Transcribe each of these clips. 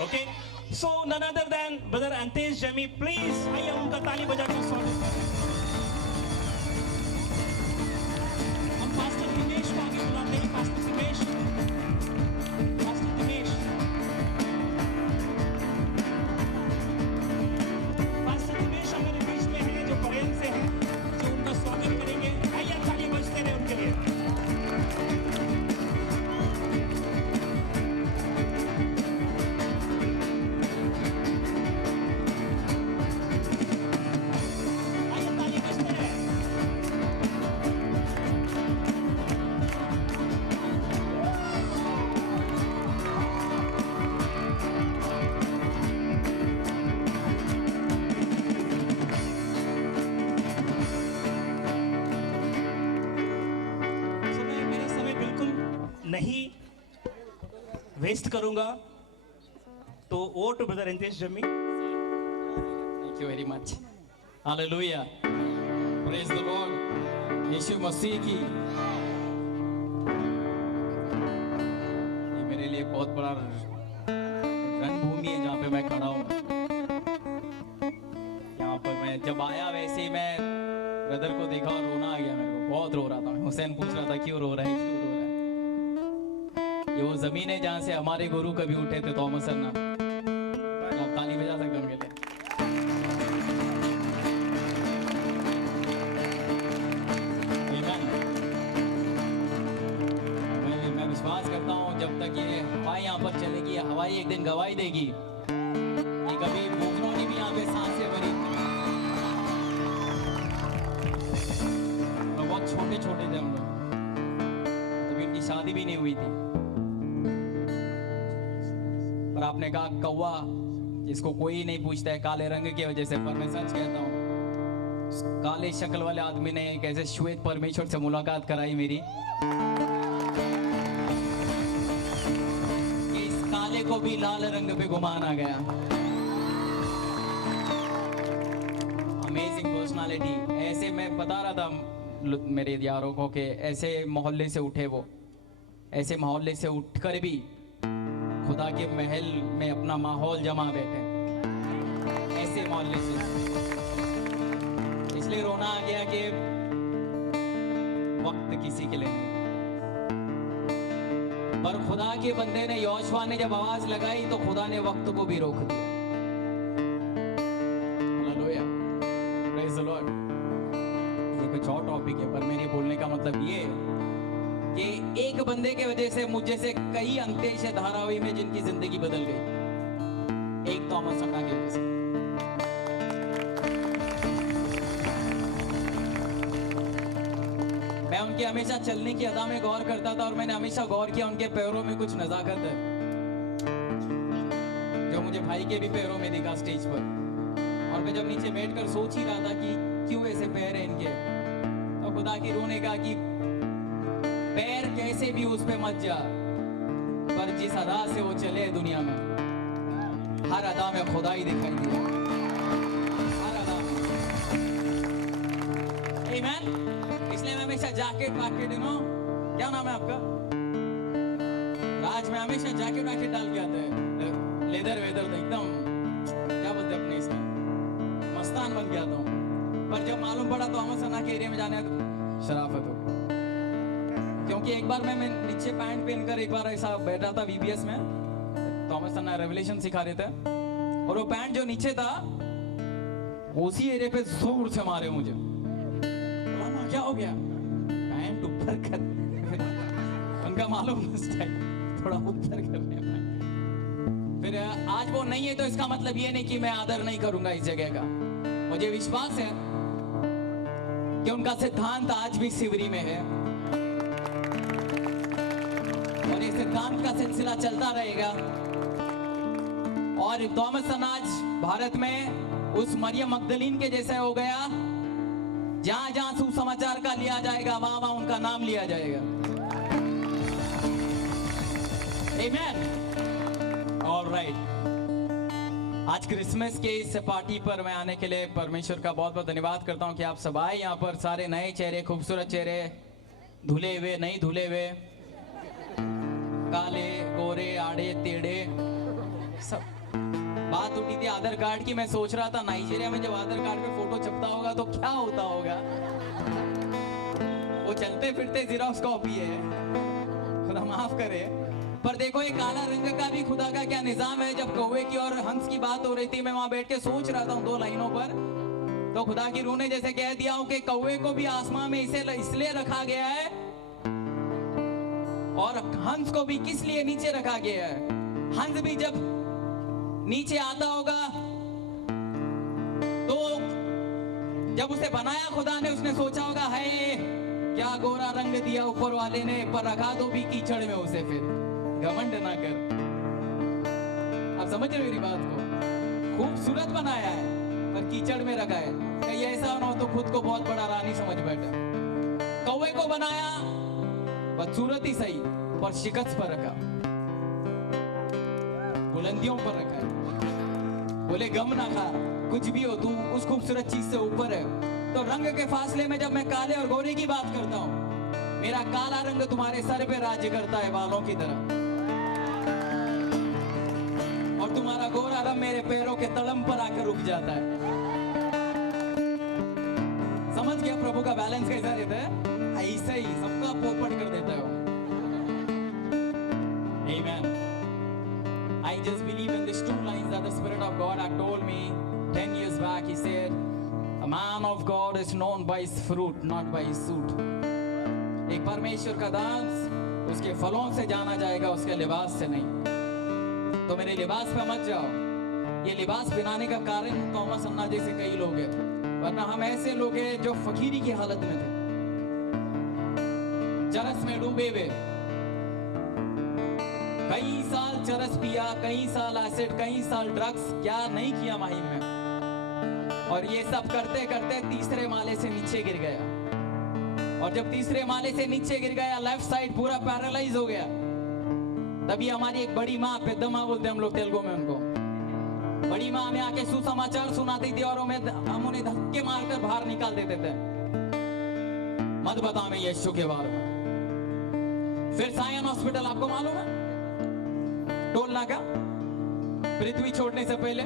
Okay, so none other than brother Antesh Jami, please आइए उनका ताली बजा के स्वागत करें। हम पास्टर दिनेश को आगे बुलाते हैं। Pastor Dinesh, pastor Dinesh, pastor Dinesh हमारे बीच में हैं जो बरेन से हैं, जो उनका स्वागत करेंगे। आइए ताली बजते रहे उनके लिए। नहीं वेस्ट करूंगा, तो वोट ब्रदर अंतेश जमी। Thank you very much. Hallelujah, praise the lord. Yeshu Masih की ये मेरे लिए बहुत बड़ा रणभूमि है जहाँ पे मैं खड़ा हूँ। यहाँ पर मैं जब आया वैसे ही मैं ब्रदर को देखा और रोना आ गया। मेरे को बहुत रो रहा था। हुसैन पूछ रहा था क्यों रो रहा है, क्यों रो रहा है। ये वो जमीन है जहाँ से हमारे गुरु कभी उठे थे, थॉमस अन्ना। आप ताली बजा सकते हैं उनके लिए। मैं विश्वास करता हूँ जब तक ये हवाई यहाँ पर चलेगी, हवाई एक दिन गवाही देगी कि कभी भूखों ने भी यहाँ पे सांसें भरी। बहुत छोटे छोटे थे हम लोग, तभी इनकी शादी भी नहीं हुई थी। पर आपने कहा कौवा जिसको कोई नहीं पूछता है काले रंग की वजह से, पर मैं सच कहता हूँ काले शक्ल वाले आदमी ने एक ऐसे श्वेत परमेश्वर से मुलाकात कराई मेरी, कि इस काले को भी लाल रंग पे घुमाना गया। Amazing personality. ऐसे मैं बता रहा था मेरे यारों को कि ऐसे मोहल्ले से उठे वो, ऐसे मोहल्ले से उठकर भी खुदा के महल में अपना माहौल जमा बैठे, ऐसे मोहल्ले से। इसलिए रोना आ गया कि वक्त किसी के लिए नहीं, पर खुदा के बंदे ने, योशुआ ने जब आवाज लगाई तो खुदा ने वक्त को भी रोक दिया। Hallelujah, praise the Lord. ये कुछ और टॉपिक है, पर मेरे बोलने का मतलब ये है कि एक बंदे के वजह से मुझे से कई अंतेश धारावी में जिनकी जिंदगी बदल गई, एक थॉमस अन्ना की वजह से। मैं उनके हमेशा चलने की अदा में गौर करता था और मैंने हमेशा गौर किया उनके पैरों में कुछ नजाकत है जो मुझे भाई के भी पैरों में दिखा स्टेज पर। और मैं जब नीचे बैठकर सोच ही रहा था कि क्यों ऐसे पैर हैं इनके, तो खुदा की रूह ने कहा कि पैर कैसे भी उस पे मत जा, पर जिस अदा से वो चले दुनिया में, हर अदा में खुदा ही दिखाई दिया, हर अदा में। आमीन। इसलिए मैं हमेशा जैकेट वाकेट, क्या नाम है आपका? राज में हमेशा जैकेट वाकेट डाल के आता है, लेदर वेदर एकदम, क्या बोलते अपने इसमें, मस्तान बन गया था। पर जब मालूम पड़ा तो थॉमस अन्ना के एरिया में जाने तो शराफत हो गई। क्योंकि एक बार मैं नीचे पैंट पहनकर एक बार ऐसा बैठा था VBS में, थॉमस अन्ना रेवलेशन सिखा रहे थे, और वो पैंट जो नीचे था उसी एरिया पे जोर से मारे मुझे। क्या हो गया? पैंट ऊपर कर उनका मालूम थोड़ा ऊपर करने में। फिर आज वो नहीं है तो इसका मतलब ये नहीं कि मैं आदर नहीं करूंगा इस जगह का। मुझे विश्वास है कि उनका सिद्धांत आज भी सिवरी में है और ये सिद्धांत का सिलसिला चलता रहेगा। और थॉमस अन्ना आज भारत में उस मरियम मगदलीन के जैसे हो गया, जहां जहां सुसमाचार का लिया जाएगा वहां वहां उनका नाम लिया जाएगा। आमीन। ऑलराइट, आज क्रिसमस के इस पार्टी पर मैं आने के लिए परमेश्वर का बहुत बहुत धन्यवाद करता हूं कि आप सब आए यहाँ पर। सारे नए चेहरे, खूबसूरत चेहरे, धुले हुए नहीं धुले हुए, काले गोरे आड़े टेढ़े सब बात उठी थी आधार कार्ड की। मैं सोच रहा था नाइजीरिया में जब आधार कार्ड पे फोटो छपता होगा तो क्या होता होगा। वो चलते फिरते जीरोक्स कॉपी है, खुदा माफ करे। पर देखो ये काला रंग का भी खुदा का क्या निजाम है। जब कौवे की और हंस की बात हो रही थी, मैं वहां बैठ के सोच रहा था उन दो लाइनों पर, तो खुदा की रूह ने जैसे कह दिया हूं कि कौवे को भी आसमान में इसे इसलिए रखा गया है और हंस को भी किस लिए नीचे रखा गया है। हंस भी जब नीचे आता होगा तो जब उसे बनाया खुदा ने, उसने सोचा होगा है क्या गोरा रंग दिया ऊपर वाले ने, पर रखा दो भी कीचड़ में उसे, फिर घमंड ना कर। आप समझ रहे मेरी बात को? खूबसूरत बनाया है पर कीचड़ में रखा है। कहीं ऐसा ना हो तो खुद को बहुत बड़ा रानी समझ बैठा। कौवे को बनाया बदसूरत ही सही पर शिकस्त पर रखा, बुलंदियों पर रखा है। बोले गम ना खा, कुछ भी हो तू उस खूबसूरत चीज से ऊपर है। तो रंग के फासले में जब मैं काले और गोरे की बात करता हूं, मेरा काला रंग तुम्हारे सर पे राज्य करता है बालों की तरह, और तुम्हारा गोरा रंग मेरे पैरों के तलम पर आकर रुक जाता है। समझ गया प्रभु का बैलेंस कैसा रहता है? ऐसे ही सबका पोपट कर देता है वो। Amen. I just believe in these two lines that the Spirit of God had told me 10 years back. He said, "A man of God is known by his fruit, not by his suit." एक परमेश्वर का दास उसके फलों से जाना जाएगा, उसके लिबास से नहीं। तो मेरे लिबास पे मत जाओ। ये लिबास पहनाने का कारण थॉमस अन्ना जैसे कई लोग हैं, वरना हम ऐसे लोग हैं जो फकीरी की हालत में थे, चरस में डूबे हुए। कई साल चरस पिया, कई साल एसिड, कई साल ड्रग्स, क्या नहीं किया माहिम में। और ये सब करते करते तीसरे माले से नीचे गिर गया। और जब तीसरे माले से नीचे गिर गया, लेफ्ट साइड पूरा पैरालाइज हो गया। तभी हमारी एक बड़ी माँ, पेद्दम्मा बोलते हम लोग तेलुगु में उनको, बड़ी माँ हमें आके सुसमाचार सुनाती थी और हम उन्हें धक्के मारकर बाहर निकाल देते थे। मत बता मैं यीशु के बारे में। फिर सायन हॉस्पिटल आपको मालूम है, टोल नाका, पृथ्वी छोड़ने से पहले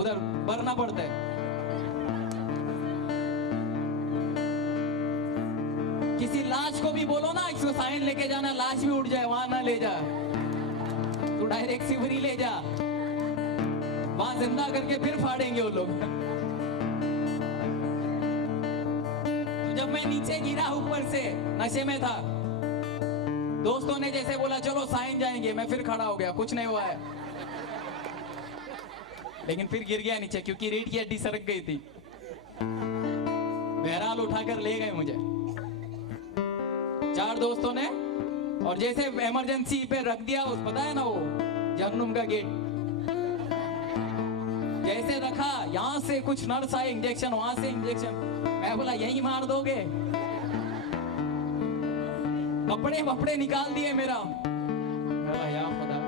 उधर भरना पड़ता है। किसी लाश को भी बोलो ना इसको साइन लेके जाना, लाश भी उठ जाए, वहां ना ले जा, तू डायरेक्ट सिवरी ले जा, वहां जिंदा करके फिर फाड़ेंगे वो लोग। तो जब मैं नीचे गिरा, ऊपर से नशे में था, दोस्तों ने जैसे बोला चलो साइन जाएंगे, मैं फिर खड़ा हो गया, कुछ नहीं हुआ है, लेकिन फिर गिर गया नीचे क्योंकि रीढ़ की हड्डी सरक गई थी। बहरहाल उठाकर ले गए मुझे 4 दोस्तों ने, और जैसे इमरजेंसी पे रख दिया, उस पता है ना वो जहन्नुम का गेट, जैसे रखा, यहां से कुछ नर्स आए, इंजेक्शन, वहां से इंजेक्शन। मैं बोला यही मार दोगे? कपड़े वपड़े निकाल दिए मेरा। या खुदा,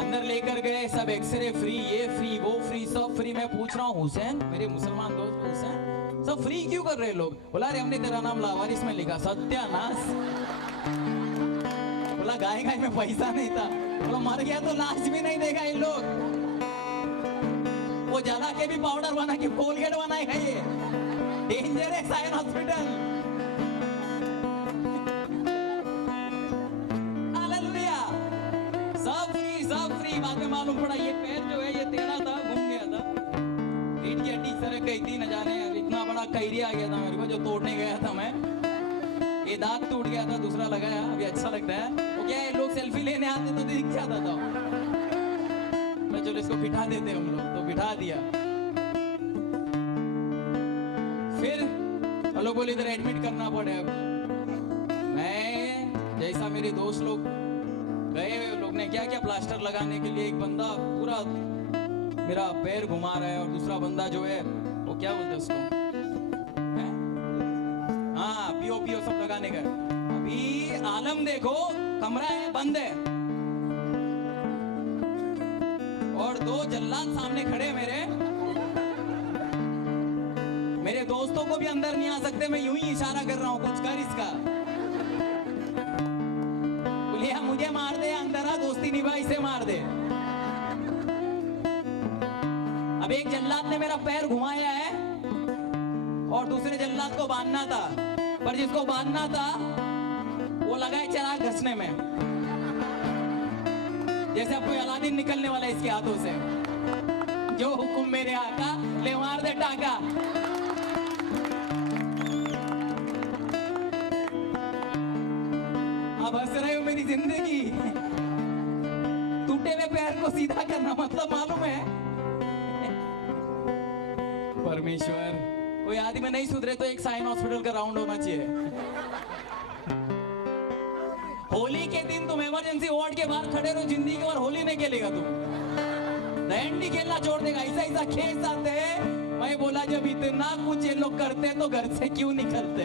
अंदर लेकर गए, सब एक्सरे फ्री, ये फ्री, वो फ्री, सब फ्री। मैं पूछ रहा हूँ हुसैन, मेरे मुसलमान दोस्त, हुसैन सब फ्री क्यों कर रहे लोग? बोला अरे हमने तेरा नाम लावारिस में लिखा। सत्यानाश। बोला गाय गाय में पैसा नहीं था। बोला मर गया तो लाश भी नहीं देगा इन लोग, वो जला के भी पाउडर बना के कोलगेट बनाएगा। ये डेंजर है सायन हॉस्पिटल। हालेलुया। सब फ्री, सब फ्री। बाद में मालूम पड़ा ये पैर जो है ये टेढ़ा था, घूम गया था, रीढ़ की हड्डी सरक गई थी, न जाने इतना बड़ा कैरी आ गया था मेरे को जो तोड़ने गया था मैं। ये दांत टूट गया था, दूसरा लगाया, अभी अच्छा लगता है। वो क्या है, लोग सेल्फी लेने आते तो दिख जाता था। मैं चलो इसको बिठा देते हम लोग, तो बिठा दिया। फिर लोग बोले इधर एडमिट करना पड़े। अब मैं जैसा मेरे दोस्त लोग गए, लोग ने क्या क्या प्लास्टर लगाने के लिए, एक बंदा पूरा मेरा पैर घुमा रहा है, और दूसरा बंदा जो है वो क्या बोलते हैं उसको, हाँ पीओ सब लगाने का। अभी आलम देखो, कमरा है, बंद है, और 2 जल्लाद सामने खड़े मेरे दोस्तों को भी अंदर नहीं आ सकते। मैं यूं ही इशारा कर रहा हूं, कुछ कर इसका। या मुझे मार दे या अंदर आ दोस्ती निभा इसे मार दे। अब एक जल्लाद ने मेरा पैर घुमाया है और दूसरे जल्लाद को बांधना था, पर जिसको बांधना था वो लगा है चिराग घसने में, जैसे अब कोई अलादीन निकलने वाला है इसके हाथों से। जो हुक्म मेरे आका ले मार दे टाका। अब हंस रहे हो मेरी जिंदगी। टूटे हुए पैर को सीधा करना मतलब मालूम है? परमेश्वर, कोई आदमी नहीं सुधरे तो एक साइन हॉस्पिटल का राउंड होना चाहिए। होली के दिन तुम इमरजेंसी वार्ड के बाहर खड़े रहो, जिंदगी भर होली नहीं खेलेगा तुम, नहीं खेलना छोड़ देगा। ऐसा ऐसा खेल आते हैं। मैं बोला जब इतना कुछ ये लोग करते तो घर से क्यों निकलते?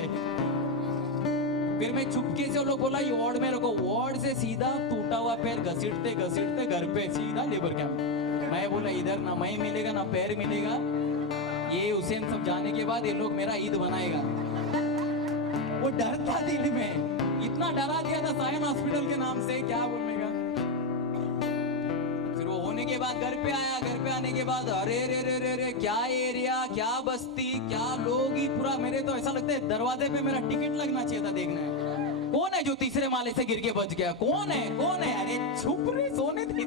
फिर मैं चुपके से लोग बोला ये वार्ड में रखो। वार्ड से सीधा टूटा हुआ पैर घसीटते घसीटते घर पे सीधा लेबर कैंप। मैं बोला इधर ना मैं मिलेगा ना पैर मिलेगा। ये हुसैन सब जाने के बाद ये लोग मेरा ईद बनाएगा। वो डर था दिल में, इतना डरा दिया था सायन हॉस्पिटल के नाम से, क्या बोलेगा। फिर वो होने के बाद घर पे आया। घर पे आने के बाद अरे रे रे रे रे क्या एरिया, क्या बस्ती, क्या लोग ही पूरा। मेरे तो ऐसा लगता है दरवाजे पे मेरा टिकट लगना चाहिए था देखने। कौन है जो तीसरे माले से गिर के बच गया? कौन है कौन है? अरे छुप रहे सोने थे।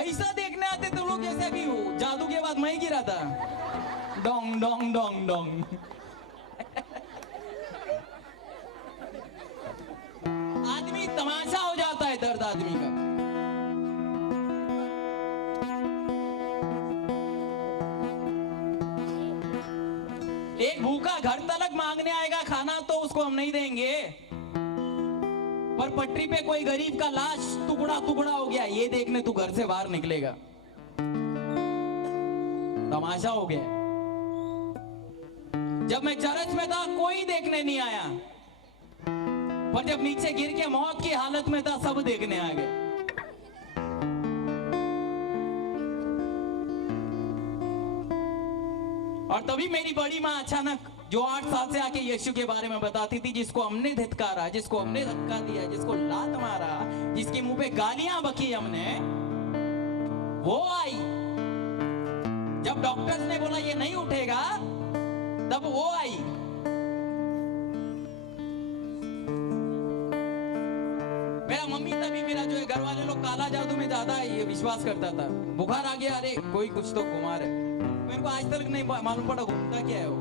ऐसा देखने आते तो लोग जैसे अभी जादू के बाद मैं गिरा था। Dong Dong Dong Dong. आदमी तमाशा हो जाता है दर्द आदमी का। एक भूखा घर तलक मांगने आएगा खाना तो उसको हम नहीं देंगे, पर पटरी पे कोई गरीब का लाश टुकड़ा टुकड़ा हो गया ये देखने तू घर से बाहर निकलेगा। तमाशा हो गया। जब मैं चर्च में था कोई देखने नहीं आया, पर जब नीचे गिर के मौत की हालत में था सब देखने आ गए। और तभी मेरी बड़ी माँ अचानक, जो 8 साल से आके यीशु के बारे में बताती थी, जिसको हमने धिक्कारा, जिसको हमने धक्का दिया, जिसको लात मारा, जिसके मुंह पे गालियां बकी हमने, वो आई। जब डॉक्टर्स ने बोला ये नहीं उठेगा तब वो आई। मेरा मम्मी तभी, मेरा जो है घर वाले लोग काला जादू में ज्यादा ये विश्वास करता था। बुखार आ गया, अरे कोई कुछ तो कुमार है। मेरे को आज तक नहीं मालूम पड़ा घूमता क्या है वो,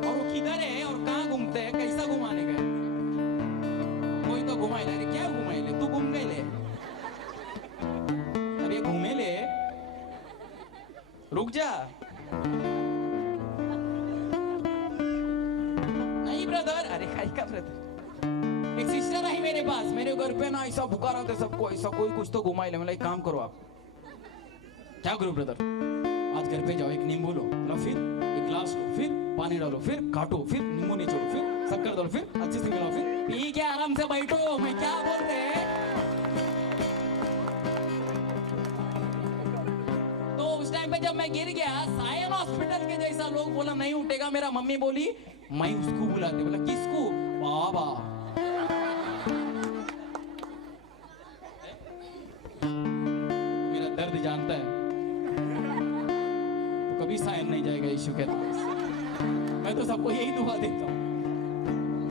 और वो किधर है और कहाँ घूमते हैं, कैसा घुमाने का है। कोई तो घुमाए ले, अरे क्या घुमाए ले, तू घूम गए ले, अरे घूमे ले, रुक जा। नहीं ब्रदर, अरे खाई का ब्रदर। एक सिस्टर आई मेरे पास, मेरे घर पे ना ऐसा बुखार आता सबको, ऐसा कोई कुछ तो घुमाई ले। मतलब एक काम करो आप, क्या करो ब्रदर, आज घर पे जाओ, एक नींबू लो, फिर एक ग्लास लो, फिर पानी डालो, फिर काटो, फिर नींबू निचोड़ो, फिर शक्कर डालो, फिर अच्छे से मिलाओ, फिर पी के आराम से बैठो। मैं क्या बोल रहे हैं। तो उस टाइम पे जब मैं गिर गया, सायन हॉस्पिटल के जैसा लोग बोला नहीं उठेगा। मेरा मम्मी बोली मैं उसको बुलाते। बोला किसको? बाबा। मेरा दर्द जानता है, कभी साइन नहीं जाएगा यीशु के नाम से। मैं तो सबको यही दुआ देता हूँ,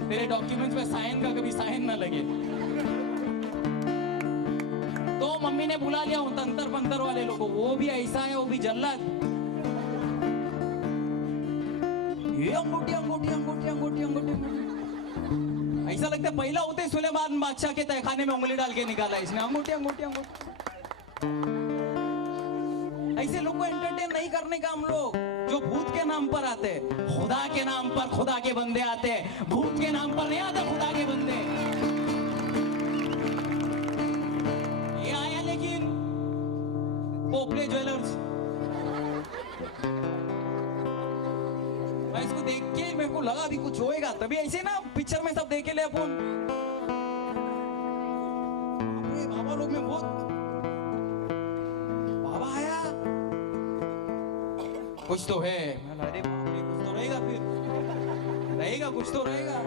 तेरे डॉक्यूमेंट्स में साइन का कभी साइन ना लगे। तो मम्मी ने बुला लिया उन तंतर पंतर वाले लोगों, वो भी ऐसा है, वो भी जल्लाद। ये अंगूठी अंगूठी अंगूठी अंगूठी अंगूठी, ऐसा लगता है पहला होते सुलेमान बादशाह के तहखाने में उंगली डाल के निकाला इसने, अंगूठी अंगूठी अंगूठी। ऐसे लोग को एंटरटेन नहीं करने का हम लोग, जो भूत के नाम पर आते, खुदा के नाम पर खुदा के बंदे आते, भूत के नाम पर नहीं आते खुदा के बंदे। ये आया लेकिन पोपले ज्वेलर्स, मैं इसको देख के मेरे को लगा अभी कुछ होएगा, तभी ऐसे ना पिक्चर में सब देखे ले अपन। बाबा लोग में बहुत कुछ तो है। अरे बाप रे, कुछ तो रहेगा, कुछ तो रहेगा।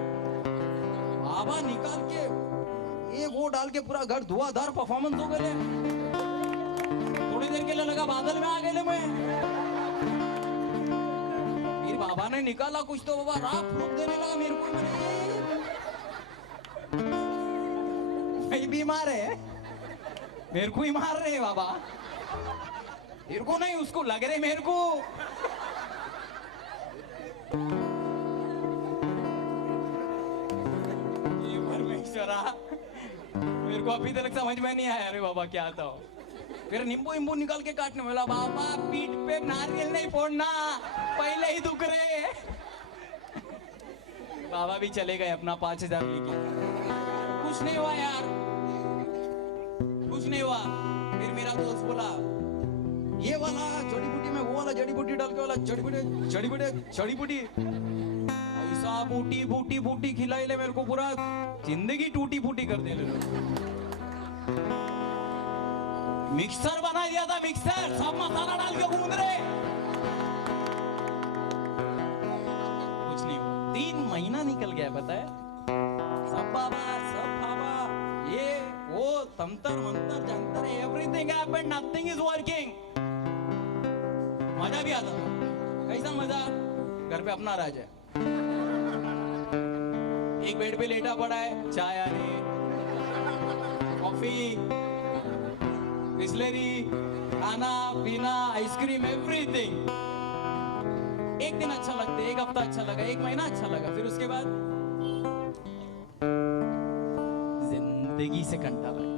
बाबा निकाल के एक वो डाल के पूरा घर धुआंधार परफॉर्मेंस हो गए। थोड़ी देर के लिए लगा बादल में आ गए मैं। फिर बाबा ने निकाला कुछ तो बाबा रात फूक देने लगा मेरे को। भाई बीमार है, मेरे को ही मार रहे बाबा। मेरे को नहीं, उसको लग रहे मेरे को। ये परमेश्वरा, मेरे को अभी तक समझ में नहीं आया। अरे बाबा क्या था। फिर नींबू नींबू निकाल के काटने वाला। बाबा पीठ पे नारियल नहीं फोड़ना, पहले ही दुख रहे। बाबा भी चले गए अपना 5000 लेके। कुछ नहीं हुआ यार, कुछ नहीं हुआ। फिर मेरा दोस्त बोला ये वाला जड़ी बूटी में वो वाला जड़ी बूटी डाल के वाला जड़ी बूटी ऐसा बूटी बूटी बूटी खिलाई ले मेरे को, पूरा जिंदगी टूटी फूटी कर दे। मिक्सर बना दिया था, मिक्सर सब मसाला डाल के गूंद रहे। कुछ नहीं हुआ। 3 महीना निकल गया पता है। सब बाबा सब बाबा, ये वो तंतर मंतर जंतर, everything happened, nothing is working. मजा भी आता था। कैसा मजा? घर पे अपना राज है, एक बेड पे लेटा पड़ा है, चाय आ रही है, कॉफी, बिस्लेरी, खाना पीना, आइसक्रीम, एवरीथिंग। एक दिन अच्छा लगता है, एक हफ्ता अच्छा लगा, एक महीना अच्छा लगा, फिर उसके बाद जिंदगी से कंटा लग गया।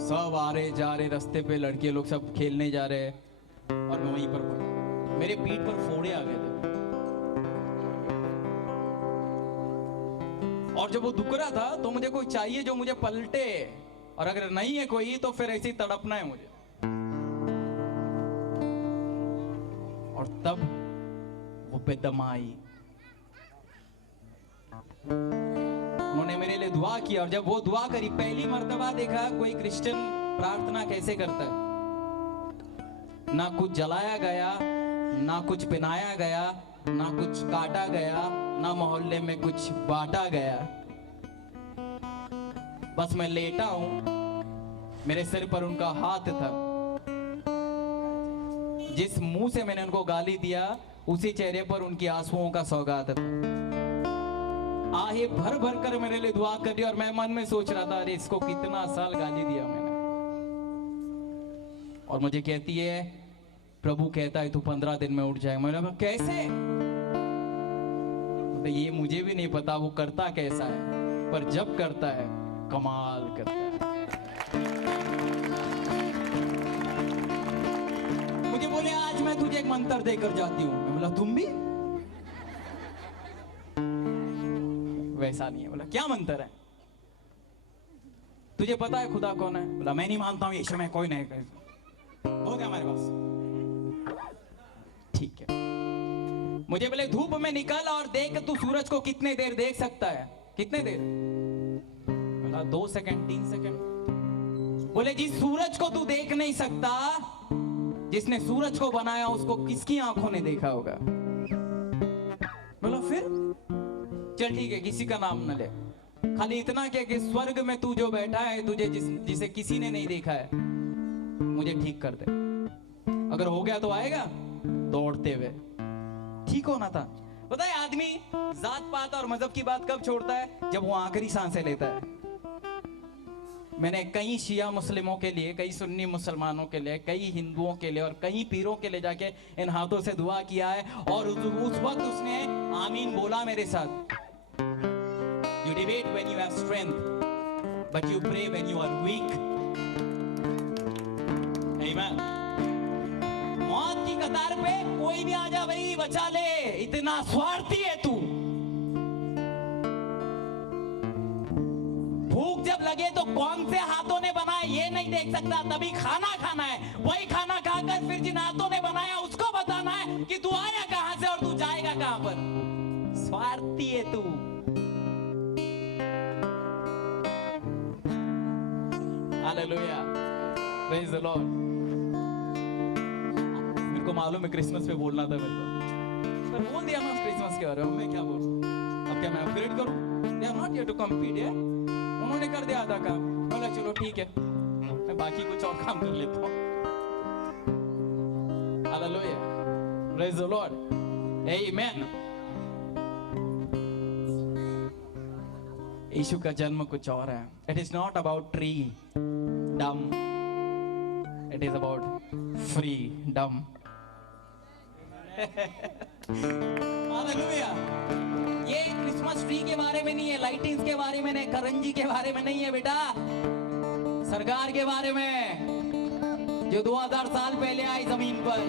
सब आ रहे जा रहे, रास्ते पे लड़के लोग सब खेलने जा रहे और मैं वहीं पर पड़ा। मेरे पीठ पर फोड़े आ गए थे। और जब वो दुख रहा था तो मुझे कोई चाहिए जो मुझे पलटे, और अगर नहीं है कोई तो फिर ऐसे ही तड़पना है मुझे। और तब वो बेदमा आई, उन्होंने मेरे लिए दुआ की। और जब वो दुआ करी, पहली मर्तबा देखा कोई क्रिश्चियन प्रार्थना कैसे करता है। ना कुछ जलाया गया, ना कुछ पहनाया गया, ना कुछ काटा गया, ना मोहल्ले में कुछ बांटा गया। बस मैं लेटा हूं, मेरे सिर पर उनका हाथ था। जिस मुंह से मैंने उनको गाली दिया, उसी चेहरे पर उनकी आंसुओं का सौगात था। आहे भर भर कर मेरे लिए दुआ कर दी। और मैं मन में सोच रहा था, अरे इसको कितना साल गाली दिया मैंने। और मुझे कहती है, प्रभु कहता है तू 15 दिन में उठ जाएगा। मैंने कहा कैसे? तो ये मुझे भी नहीं पता वो करता कैसा है, पर जब करता है कमाल करता है। मुझे बोले आज मैं तुझे एक मंत्र देकर जाती हूँ। मैं बोला तुम भी? वैसा नहीं है। बोला क्या मंत्र है? तुझे पता है खुदा कौन है? बोला मैं नहीं मानता हूं यीशु में कोई नहीं। हो गया हमारे पास, ठीक है। मुझे बोले धूप में निकल और देख तू सूरज को कितने देर देख सकता है। कितने देर? बोला 2 सेकंड 3 सेकंड। बोले जिस सूरज को तू देख नहीं सकता, जिसने सूरज को बनाया उसको किसकी आंखों ने देखा होगा? बोला फिर? चल ठीक है, किसी का नाम न ले, खाली इतना क्या कि स्वर्ग में तू जो बैठा है, तुझे जिसे किसी ने नहीं देखा है, मुझे ठीक कर दे। अगर हो गया तो आएगा दौड़ते हुए। ठीक होना था। पता है आदमी जात पात और मजहब की बात कब छोड़ता है? जब वो आखिरी सांसें लेता है। मैंने कई शिया मुस्लिमों के लिए, कई सुन्नी मुसलमानों के लिए, कई हिंदुओं के लिए और कई पीरों के लिए जाके इन हाथों से दुआ किया है। और उस वक्त उसने आमीन बोला मेरे साथ। You debate when you have strength, but you pray when you are weak. Amen. मौत की कतार पे कोई भी आ जा भाई बचा ले, इतना स्वार्थी है तू। भूख जब लगे तो कौन से हाथों ने बनाया ये नहीं देख सकता, तभी खाना खाना है। वही खाना खाकर फिर जिन हाथों ने बनाया उसको बताना है कि तू आया कहां से और तू जाएगा कहां पर। स्वार्थी है तू। Hallelujah, praise the Lord. मेरे को मालूम है क्रिसमस पे बोलना था मेरे को। पर बोल दिया ना क्रिसमस के बारे में, मैं क्या बोलूं? अब क्या मैं अपग्रेड करूं? They are not here to compete है। उन्होंने कर दिया आधा काम, बोला चलो ठीक है, मैं बाकी कुछ और काम कर लेता हूं। Hallelujah, praise the lord, amen. Yeshu का जन्म कुछ और है। It is not about tree dom, it is about freedom. Hallelujah. ये क्रिसमस ट्री के बारे में नहीं है, लाइटिंग्स के बारे में नहीं, करंजी के बारे में नहीं है बेटा, सरकार के बारे में जो 2000 साल पहले आई जमीन पर,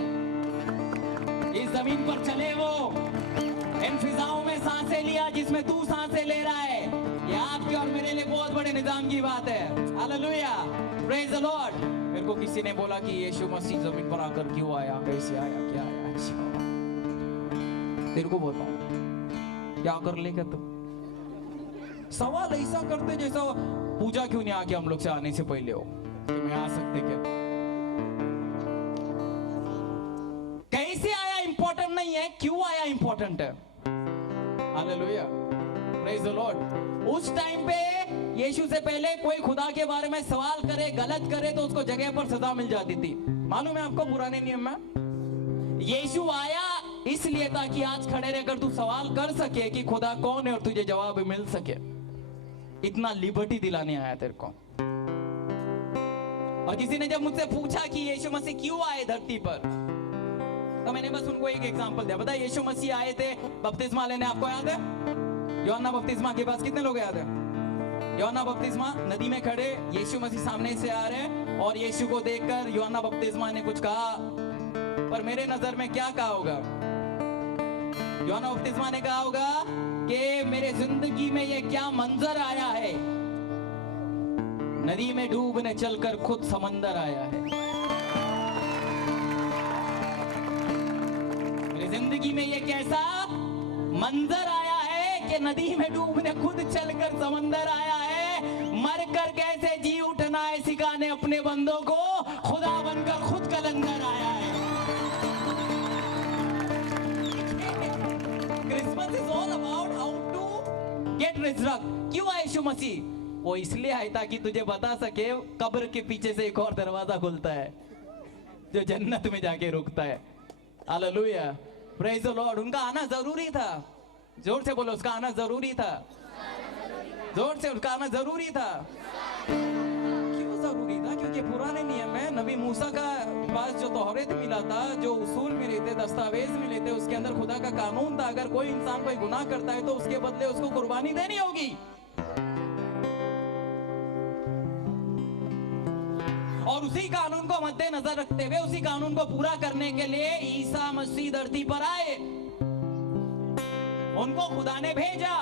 इस जमीन पर चले वो, इन फिजाओं में सांसें लिया जिसमें तू सांसें ले रहा है। ये आपके और मेरे लिए बहुत बड़े निजाम की बात है। Hallelujah, praise the Lord. मेरे को किसी ने बोला कि यीशु मसीह जमीन पर आकर क्यों आया, कैसे आया, क्या आया? तेरे को बताऊं क्या कर लेगा तुम? सवाल ऐसा करते जैसा पूजा क्यों नहीं आके हम लोग से आने से पहले हो कि मैं आ सकते क्या? कैसे आया इंपॉर्टेंट नहीं है, क्यों आया इंपॉर्टेंट है। Hallelujah, praise the Lord. उस टाइम पे यीशु से पहले कोई खुदा के बारे में सवाल करे, गलत करे तो उसको जगह पर सजा मिल जाती थी। मालूम है आपको पुराने नियम में? यीशु आया इसलिए ताकि आज खड़े रहकर तू सवाल कर सके कि खुदा कौन है और तुझे जवाब मिल सके। इतना लिबर्टी दिलाने आया तेरे को। और किसी ने जब मुझसे पूछा कि यीशु मसीह क्यों आए धरती पर, तो मैंने बस उनको एक एग्जांपल दिया। पता है यीशु मसीह आए थे बपतिस्मा लेने, आपको याद है? यूहन्ना बपतिस्मा के पास कितने लोग याद है? यूहन्ना बपतिस्मा नदी में खड़े, यीशु मसीह सामने से आ रहे और यीशु को देखकर यूहन्ना बपतिस्मा ने कुछ कहा, पर मेरे नजर में क्या कहा होगा? यूहन्ना बपतिस्मा ने कहा होगा कि मेरे जिंदगी में ये क्या मंजर आया है, नदी में डूबने चलकर खुद समंदर आया है। मेरी जिंदगी में ये कैसा मंजर आया है कि नदी में डूबने खुद चलकर समंदर आया है। मरकर कैसे जी उठना है सिखाने अपने बंदों को, खुदा बनकर खुद कलंदर आया है। Christmas is all about how to get resurrect. क्यों आए यीशु मसीह? वो इसलिए आए ताकि तुझे बता सके कब्र के पीछे से एक और दरवाजा खुलता है जो जन्नत में जाके रुकता है। Hallelujah, praise the Lord. उनका आना जरूरी था। जोर से बोलो, उसका आना जरूरी था। जोर से, उसका आना जरूरी था। क्यों जरूरी था? क्योंकि पुराने नियम में नबी मूसा का पास जो तौरात मिला था, जो उसूल मिले थे, दस्तावेज मिले थे, उसके अंदर खुदा का कानून था। अगर कोई इंसान कोई गुनाह करता है तो उसके बदले उसको कुर्बानी देनी होगी। और उसी कानून को मद्देनजर रखते हुए, उसी कानून को पूरा करने के लिए ईसा मसीह धरती पर आए। उनको खुदा ने भेजा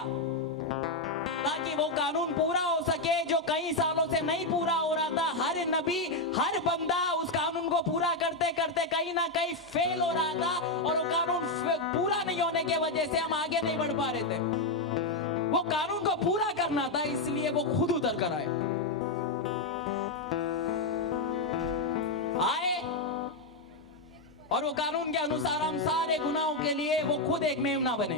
ताकि वो कानून पूरा हो सके जो कई सालों से नहीं पूरा हो रहा था। हर नबी, हर बंदा उस कानून को पूरा करते करते कहीं ना कहीं फेल हो रहा था, और वो कानून पूरा नहीं होने की वजह से हम आगे नहीं बढ़ पा रहे थे। वो कानून को पूरा करना था, इसलिए वो खुद उतर कर आए। और वो कानून के अनुसार हम सारे गुनाहों के लिए वो खुद एक मेमना बने।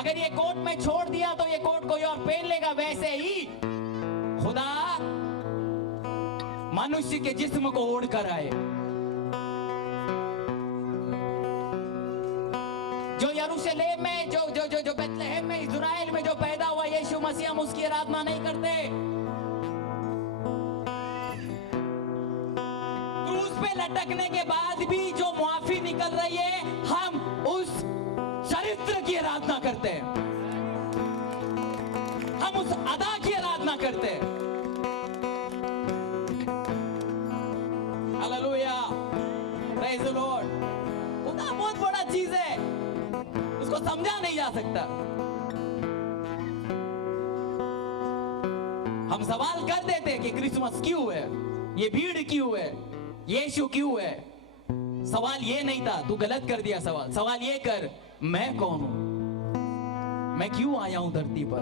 अगर ये कोट में छोड़ दिया तो ये कोट कोई और पहन लेगा। वैसे ही खुदा मनुष्य के जिस्म को ओढ़ कर आए। जो यरूशलेम में, जो बेथलेहम में, इजराइल में जो पैदा हुआ यीशु मसीह, हम उसकी आराधना नहीं करते। लटकने के बाद भी जो मुआफी निकल रही है, हम उस चरित्र की आराधना करते हैं, हम उस अदा की आराधना करते हैं। Hallelujah, praise the Lord. खुदा बहुत बड़ा चीज है, उसको समझा नहीं जा सकता। हम सवाल कर देते हैं कि क्रिसमस क्यों है, ये भीड़ क्यों है, यीशु क्यों है। सवाल ये नहीं था, तू गलत कर दिया सवाल। सवाल ये कर, मैं कौन हूं, मैं क्यों आया हूं धरती पर,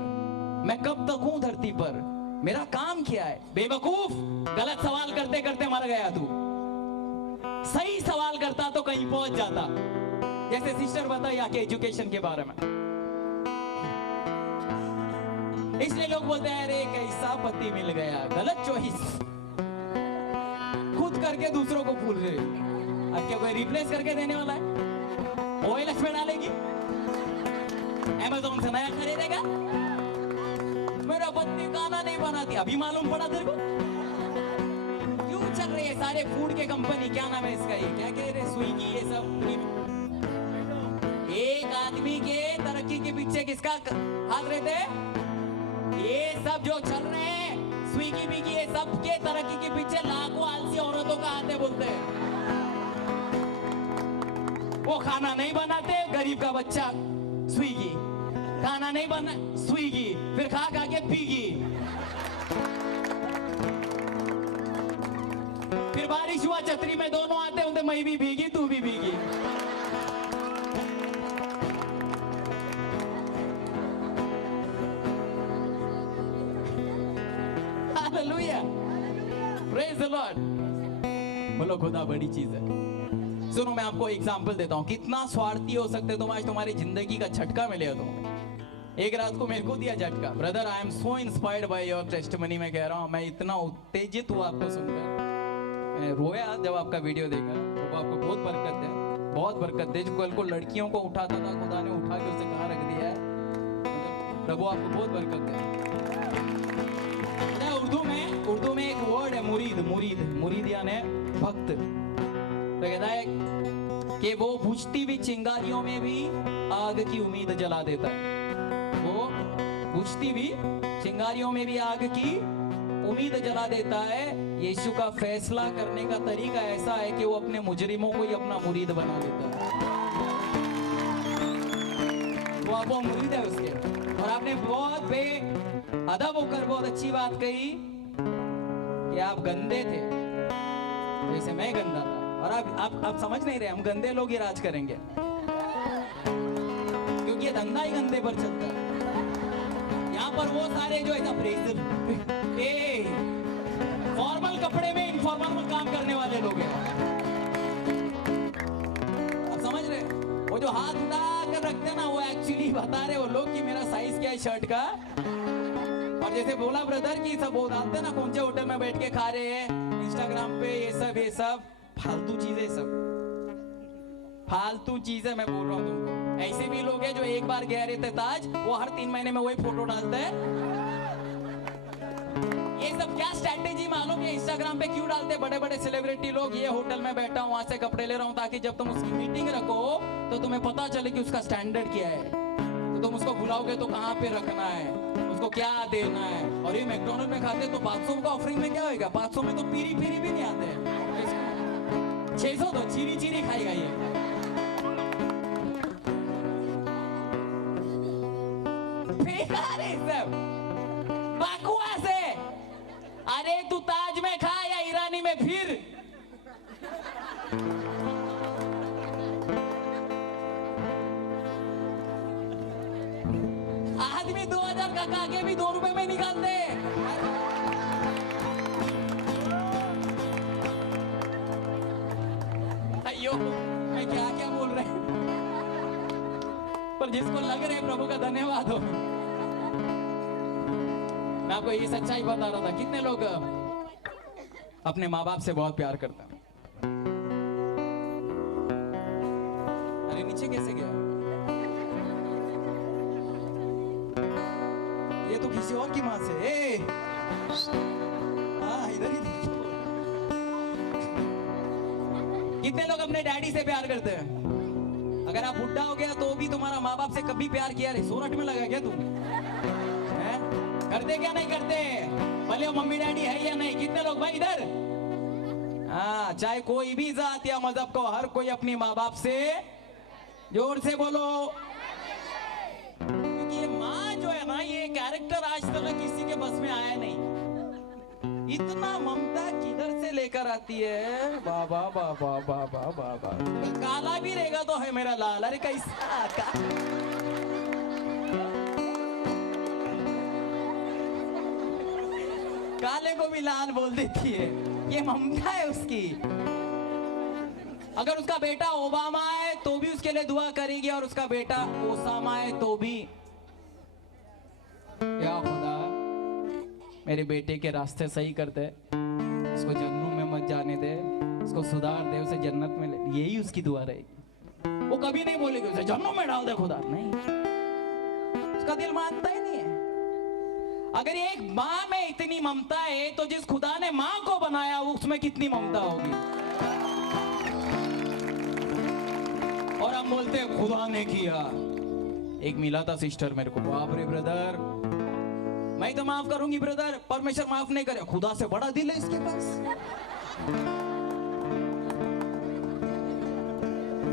मैं कब तक हूं धरती पर, मेरा काम क्या है। बेवकूफ, गलत सवाल करते करते मर गया तू। सही सवाल करता पढ़ता तो कहीं पहुंच जाता। जैसे सिस्टर बताई आके एजुकेशन के बारे में, इसलिए लोग बोलते हैं अरे कैसा पति मिल गया, गलत चॉइस। खुद करके दूसरों को भूल रहे। अब क्या कोई रिप्लेस करके देने वाला है? OLX में डालेगी, Amazon से नया खरीदेगा। मेरा पत्नी खाना नहीं बनाती, अभी मालूम पड़ा तेरे को? क्यों चल रहे हैं सारे फूड के कंपनी, क्या नाम है इसका, ये क्या कह रहे, स्विगी, ये सब। एक आदमी के तरक्की के पीछे किसका हाथ रहते हैं? ये सब जो चल रहे हैं स्विगी बिगी, ये सब के तरक्की के पीछे लाखों आलसी औरतों का हाथ है बोलते हैं। वो खाना नहीं बनाते, गरीब का बच्चा स्विगी, खाना नहीं बना स्विगी, फिर खा खा के पीगी। फिर बारिश हुआ, छतरी में दोनों आते होते, मैं भी भीगी तू भी भीगी। Hallelujah, praise the Lord. बोलो खुदा बड़ी चीज है। सुनो मैं आपको एग्जांपल देता हूँ, कितना स्वार्थी हो सकते तुम आज, तुम्हारी जिंदगी का झटका मिलेगा तुम। एक रात को मेरे को दिया झटका। Brother I am so inspired by your testimony. मैं कह रहा हूँ, मैं इतना उत्तेजित हुआ आपको सुनकर, मैं रोया जब आपका वीडियो देखा। तो आपको बहुत बरकत है, बहुत बरकत है। जो कल को लड़कियों को उठाता था, खुदा ने उठा के उसे कहाँ रख दिया है। प्रभु आपको बहुत बरकत है। उर्दू में एक वर्ड है मुरीद, मुरीद यानी भक्त। तो कहता है कि वो बुझती हुई चिंगारियों में भी आग की उम्मीद जला देता है। वो बुझती हुई चिंगारियों में भी आग की उम्मीद जला देता है। यीशु का फैसला करने का तरीका ऐसा है कि वो अपने मुजरिमों को ही अपना मुरीद बना देता है। वो मुरीद है उसके। और आपने बहुत बेअदब होकर बहुत अच्छी बात कही कि आप गंदे थे, जैसे मैं गंदा था। और आप समझ नहीं रहे, हम गंदे लोग ही राज करेंगे, क्योंकि ये धंधा ही गंदे पर चलता है। यहाँ पर वो सारे जो ऐसा फॉर्मल कपड़े में इनफॉर्मल काम करने वाले लोग हैं। आप समझ रहे? वो जो हाथ उठा कर रखते ना, वो एक्चुअली बता रहे वो लोग कि मेरा साइज क्या है शर्ट का। और जैसे बोला ब्रदर की सब वो डालते ना, कौन से होटल में बैठ के खा रहे हैं इंस्टाग्राम पे, ये सब फालतू चीजें, सब फालतू चीजें मैं बोल रहा हूँ तुमको। ऐसे भी लोग हैं जो एक बार गए रहते ताज, वो हर 3 महीने में वही फोटो डालते हैं। ये सब क्या स्ट्रैटेजी मालूम है? इंस्टाग्राम पे क्यों डालते बड़े बड़े सेलिब्रिटी लोग, ये होटल में बैठा हूँ, वहां से कपड़े ले रहा हूँ, ताकि जब तुम उसकी मीटिंग रखो तो तुम्हें पता चले कि उसका स्टैंडर्ड क्या है। तो तुम उसको बुलाओगे तो कहाँ पे रखना है, उसको क्या देना है। और ये मैकडॉनल्ड में खाते तो 500 का ऑफरिंग में क्या होगा? 500 में तो पीरी पीरी भी नहीं आते हैं। 600 तो चीरी चीरी खाएगा ये। बेकार है सब, बकवास है। अरे तू ताज में खा या ईरानी में फिर। आदमी 2000 का काके भी 2 रुपए में निकालते। अयो मैं क्या क्या बोल रहे हैं, पर जिसको लग रहे प्रभु का धन्यवाद हो। मैं आपको ये सच्चाई बता रहा था, कितने लोग अपने माँ बाप से बहुत प्यार करते हैं। अरे नीचे कैसे गया? ये तो किसी और की माँ से। हाँ इधर ही देखो। कितने लोग अपने डैडी से प्यार करते हैं? अगर आप बुढ़ा हो गया तो भी तुम्हारा माँ बाप से कभी प्यार किया? रे सोरठ में लगा क्या तुम? करते क्या नहीं करते? भले वो मम्मी डैडी है या नहीं। कितने लोग भाई इधर? हाँ, चाहे कोई भी जात या मजहब को, हर कोई अपनी माँ बाप से, जोर से बोलो, क्योंकि ये माँ जो है ना, ये कैरेक्टर आज तक किसी के बस में आया नहीं। इतना ममता किधर से लेकर आती है? बाबा बाबा बाबा बाबा। काला भी रहेगा तो है मेरा लाल। अरे कैसा काले को भी लाल बोल देती है। ये ममता है उसकी। अगर उसका बेटा ओबामा है तो भी उसके लिए दुआ करेगी, और उसका बेटा ओसामा है तो भी। या खुदा मेरे बेटे के रास्ते सही कर दे, उसको जहन्नुम में मत जाने दे, उसको सुधार दे, उसे जन्नत में ले। यही उसकी दुआ रहेगी। वो कभी नहीं बोलेगी उसे जहन्नुम में डाल दे खुदा, नहीं, उसका दिल मानता ही नहीं है। अगर एक माँ में इतनी ममता है तो जिस खुदा ने माँ को बनाया उसमें कितनी ममता होगी। और हम बोलते हैं खुदा ने किया। एक मिला था सिस्टर मेरे को, बाप रे ब्रदर, मैं तो माफ करूंगी ब्रदर, परमेश्वर माफ नहीं करे, खुदा से बड़ा दिल है इसके पास।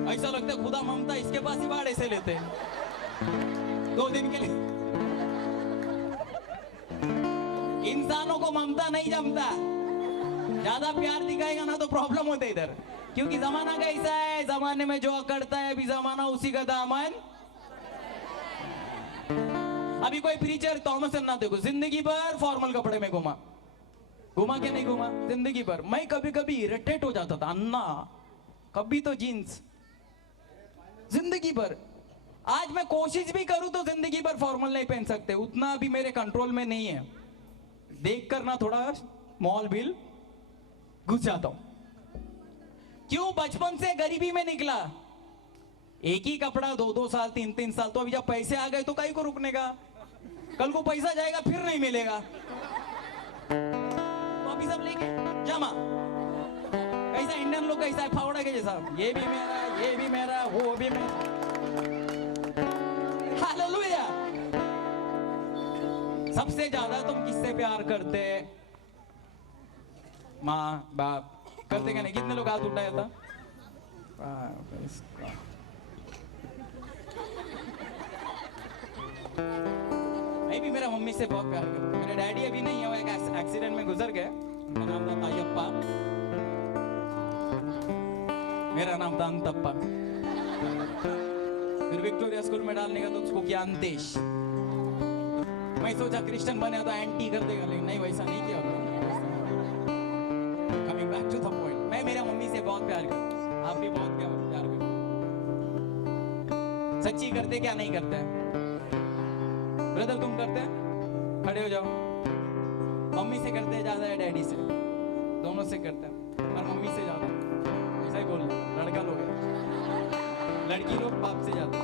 ऐसा लगता है खुदा ममता इसके पास ही बाड़े से लेते हैं 2 दिन के लिए। इंसानों को ममता नहीं जमता, ज्यादा प्यार दिखाएगा ना तो प्रॉब्लम होते इधर, क्योंकि जमाना कैसा है, जमाने में जो करता है अभी जमाना उसी का दामन। अभी कोई प्रीचर थॉमसन ना देखो, जिंदगी भर फॉर्मल कपड़े में घुमा के नहीं घुमा जिंदगी भर। मैं कभी कभी इरिटेट हो जाता था, अन्ना कभी तो जीन्स जिंदगी भर। आज मैं कोशिश भी करूं तो जिंदगी भर फॉर्मल नहीं पहन सकते, उतना अभी मेरे कंट्रोल में नहीं है। देख कर ना थोड़ा मॉल बिल घुस जाता हूं। क्यों? बचपन से गरीबी में निकला, एक ही कपड़ा 2-2 साल 3-3 साल। तो अभी जब पैसे आ गए तो कहीं को रुकने का, कल को पैसा जाएगा फिर नहीं मिलेगा, तो अभी सब लेके जमा। कैसा इंडियन लोग कैसा है, फावड़ा के जैसा, ये भी मेरा, ये भी मेरा, वो भी मेरा। हालेलुया। सबसे ज्यादा तुम किससे प्यार करते? माँ बाप। करते क्या नहीं? कितने लोग हाथ उठाया था? मैं भी मेरा मम्मी से बहुत प्यार करता हूँ। मेरे डैडी अभी नहीं है, वो एक एक्सीडेंट में गुजर गए। मेरा नाम था तायप्पा, मेरा नाम था अंतप्पा। फिर विक्टोरिया स्कूल में डालने का तो उसको किया अंतेश। मैं सोचा क्रिश्चियन बने तो एंटी कर देगा, लेकिन नहीं, वैसा नहीं किया। Coming back to the point, मैं मेरा मम्मी से बहुत प्यार करता हूँ। आप भी बहुत प्यार करते हो। सच्ची करते क्या नहीं करते? ब्रदर तुम करते हैं? खड़े हो जाओ। मम्मी से करते ज्यादा है डैडी से? दोनों से करते हैं, पर मम्मी से ज्यादा। ऐसा ही बोल, लड़का लोग है, लड़की लोग बाप से ज्यादा।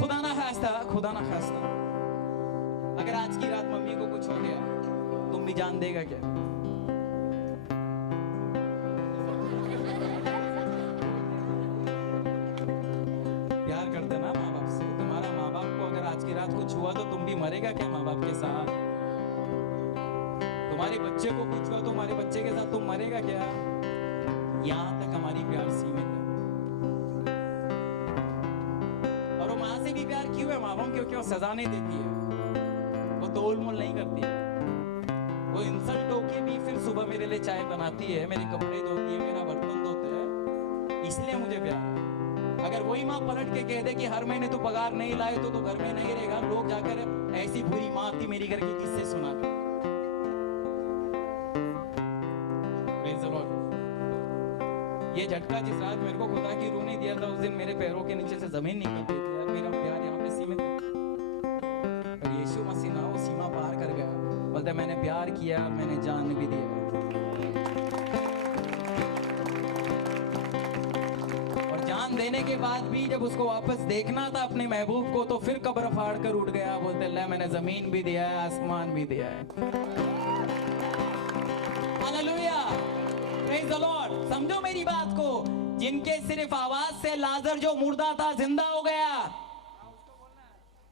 खुदा ना खास्ता अगर आज की रात मम्मी को कुछ हो गया, तुम भी जान देगा क्या? प्यार करते ना माँ बाप से। तुम्हारा माँ बाप को अगर आज की रात कुछ हुआ तो तुम भी मरेगा क्या माँ बाप के साथ? तुम्हारे बच्चे को कुछ हुआ तो तुम्हारे बच्चे के साथ तुम मरेगा क्या? यहाँ तक हमारी प्यार सीमित है। और वो माँ से भी प्यार क्यों है? माँ बाप क्योंकि वो सजा नहीं देती है, वो तोल मोल नहीं करती है, वो इंसल्ट होके भी फिर सुबह मेरे लिए चाय बनाती है, मेरे कपड़े धोती है, मेरा बर्तन धोते है, इसलिए मुझे प्यार। अगर वही माँ पलट के कह दे कि हर महीने तू पगार नहीं लाए तो घर में नहीं रहेगा, लोग जाकर ऐसी बुरी माँ थी मेरी घर की किससे सुना। ये झटका जिस रात मेरे को खुदा की रूह ने दिया था, उस दिन मेरे पैरों के नीचे से जमीन निकलती थी यार। मेरा प्यार यहाँ पे सीमित है, पर यीशु मसीह ना वो सीमा पार कर गया। बोलते मैंने प्यार किया और मैंने जान भी दिया। और जान देने के बाद भी जब उसको वापस देखना था अपने महबूब को, तो फिर कब्र फाड़ कर उठ गया। बोलते अल्लाह मैंने जमीन भी दिया है, आसमान भी दिया है। Hallelujah, praise the Lord. समझो मेरी बात को, जिनके सिर्फ आवाज से लाजर जो मुर्दा था जिंदा हो गया।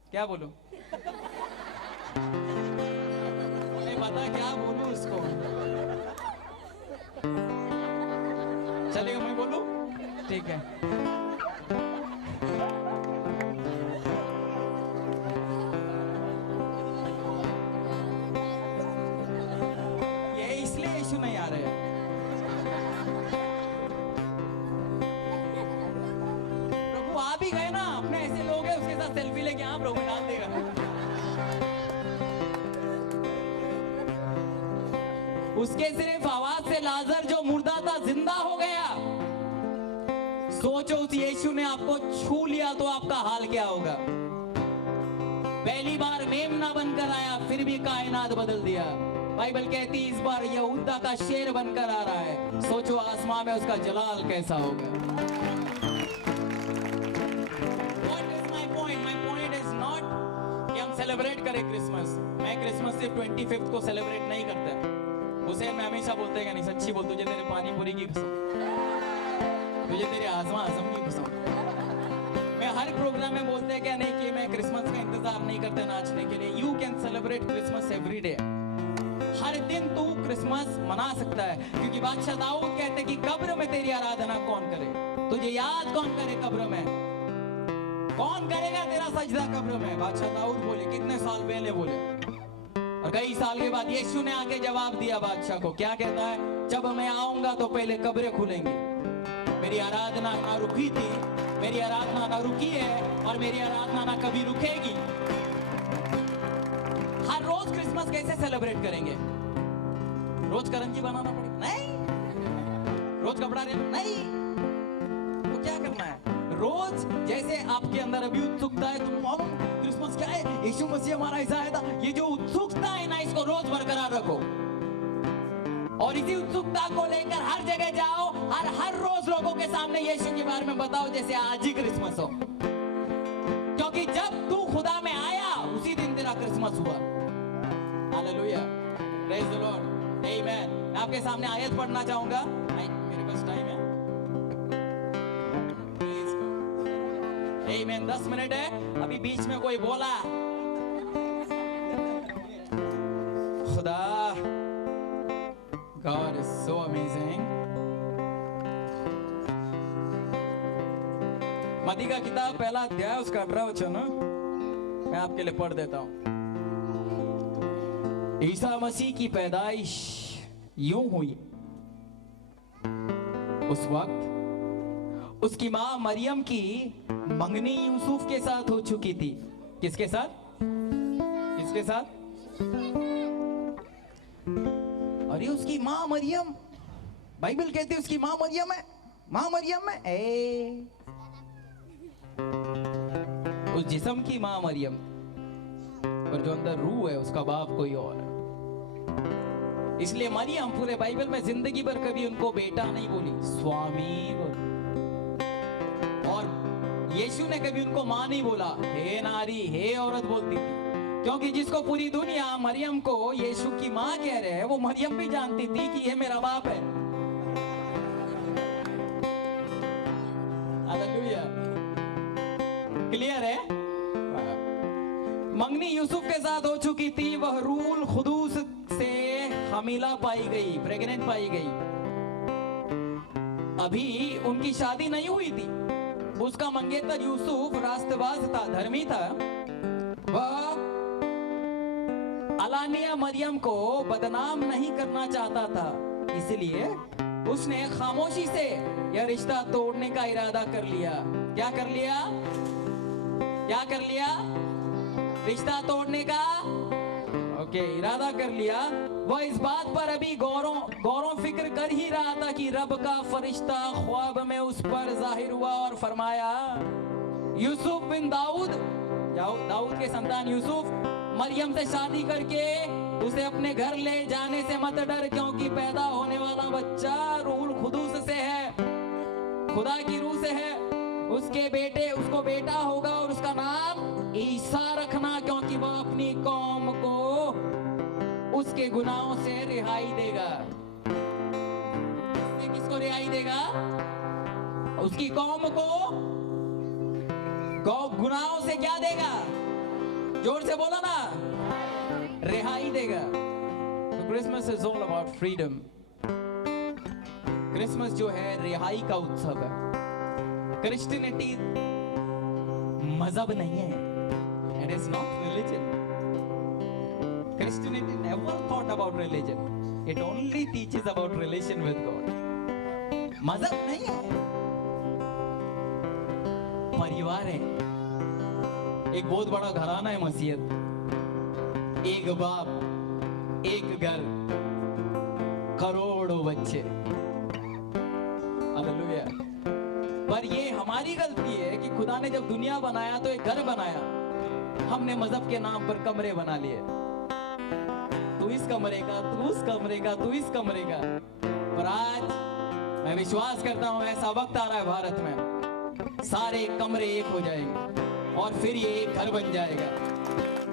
क्या बोलूं? नहीं पता क्या बोलूं उसको। चलेगा मैं बोलूं? ठीक है। ये इसलिए यीशु नहीं आ रहे। प्रभु आ भी गए ना, अपने ऐसे लोग हैं उसके साथ सेल्फी लेके आप प्रभु डाल देगा। उसके सिर्फ आवाज से लाजर जो मुर्दा था जिंदा हो गया। सोचो उस यीशु ने आपको छू लिया तो आपका हाल क्या होगा। पहली बार मेमना बनकर आया, फिर भी कायनात बदल दिया। बाइबल कहती इस बार यहूदा का शेर बनकर आ रहा है। सोचो आसमां में उसका जलाल कैसा होगा। What is my point? My point is not कि हम सेलिब्रेट करें क्रिसमस। मैं क्रिसमस सिर्फ 25 को सेलिब्रेट नहीं करता। उसे मैं हमेशा बोलते हैं कि नहीं, सच्ची बोल, तुझे तेरे पानी पूरी की कसम, तुझे तेरे आजमा आजम की कसम। मैं हर प्रोग्राम में बोलते हैं क्या नहीं कि मैं क्रिसमस का इंतजार नहीं करता नाचने के लिए। You can celebrate Christmas every day. हर दिन तू क्रिसमस मना सकता है, क्योंकि बादशाह दाऊद कहते कि कब्र में तेरी आराधना कौन करे, तुझे याद कौन करे कब्र में, कौन करेगा तेरा सजदा कब्र में। बादशाह दाऊद बोले, कितने साल पहले बोले, और कई साल के बाद यीशु ने आके जवाब दिया बादशाह को। क्या कहता है? जब मैं आऊंगा तो पहले कब्रें खुलेंगी। मेरी आराधना ना रुकी थी, मेरी आराधना ना रुकी है, और मेरी आराधना ना कभी रुकेगी। हर रोज क्रिसमस कैसे सेलिब्रेट करेंगे? रोज करंजी बनाना पड़ेगा? नहीं। रोज कपड़ा नहीं, तो क्या करना है? रोज जैसे आपके अंदर अभी उत्सुकता है, तुम मालूम क्रिसमस क्या है, यीशु मसीह हमारा ऐसा आया था, ये जो उत्सुकता है ना, इसको रोज बरकरार रखो। और इसी उत्सुकता को लेकर हर जगह जाओ, हर रोज लोगों के सामने यीशु के बारे में बताओ जैसे आज ही क्रिसमस हो। क्योंकि जब तू खुदा में आया उसी दिन तेरा क्रिसमस हुआ। हालेलुया, प्रेज द लॉर्ड, आमेन। मैं आपके सामने आयत पढ़ना चाहूंगा। मेरे पास टाइम है? आमेन। 10 मिनट है। अभी बीच में कोई बोला, खुदा, God is so amazing। मत्ती का किताब पहला अध्याय उसका 18 वचन मैं आपके लिए पढ़ देता हूं। ईसा मसीह की पैदाइश यूं हुई। उस वक्त उसकी मां मरियम की मंगनी यूसुफ के साथ हो चुकी थी। किसके साथ? किसके साथ? अरे उसकी मां मरियम, बाइबल कहती है उसकी मां मरियम है। मां मरियम है, उस जिस्म की मां मरियम, पर जो अंदर रूह है उसका बाप कोई और है। इसलिए मरियम पूरे बाइबल में जिंदगी भर कभी उनको बेटा नहीं बोली, स्वामी बोली। और यीशु ने कभी उनको मां नहीं बोला, हे नारी, हे औरत बोलती थी। क्योंकि जिसको पूरी दुनिया मरियम को यीशु की मां कह रहे हैं, वो मरियम भी जानती थी कि ये मेरा बाप है। हालेलुया, क्लियर है? मंगनी यूसुफ के साथ हो चुकी थी। वह रूहुल खुदूस से हमीला पाई गई, प्रेग्नेंट पाई गई। अभी उनकी शादी नहीं हुई थी। उसका मंगेतर यूसुफ रास्तबाज था, धर्मी था। वह अलानिया मरियम को बदनाम नहीं करना चाहता था, इसलिए उसने खामोशी से यह रिश्ता तोड़ने का इरादा कर लिया। क्या कर लिया? क्या कर लिया? रिश्ता तोड़ने का इरादा कर लिया। वह इस बात पर अभी गौरों फिक्र कर ही रहा था कि रब का फरिश्ता ख्वाब में उस पर जाहिर हुआ और फरमाया, यूसुफ बिन दाऊद के संतान यूसुफ, मरियम से शादी करके उसे अपने घर ले जाने से मत डर, क्योंकि पैदा होने वाला बच्चा रूहुल खुदूस से है, खुदा की रूह से है। उसको बेटा होगा और उसका नाम ईसा रखना, क्योंकि वह अपनी कौम को उसके गुनाहों से रिहाई देगा। किसको रिहाई देगा? उसकी कौम को गुनाहों से क्या देगा? जोर से बोलो ना, रिहाई देगा। तो Christmas is all about freedom. Christmas जो है रिहाई का उत्सव है। क्रिश्चियनिटी मजहब नहीं है, it is not religion. Christianity never thought about religion. It only teaches about relation with God. मजहब नहीं है, परिवार है। एक बहुत बड़ा घराना है मसीहत। एक बाप, एक घर, करोड़ों बच्चे। हालेलुया। पर हमारी गलती है कि खुदा ने जब दुनिया बनाया तो एक घर बनाया, हमने मजहब के नाम पर कमरे बना लिए। तू इस कमरे का, तू उस कमरे का, तू इस कमरे का। पर आज मैं विश्वास करता हूं ऐसा वक्त आ रहा है भारत में, सारे कमरे एक हो जाएंगे और फिर ये एक घर बन जाएगा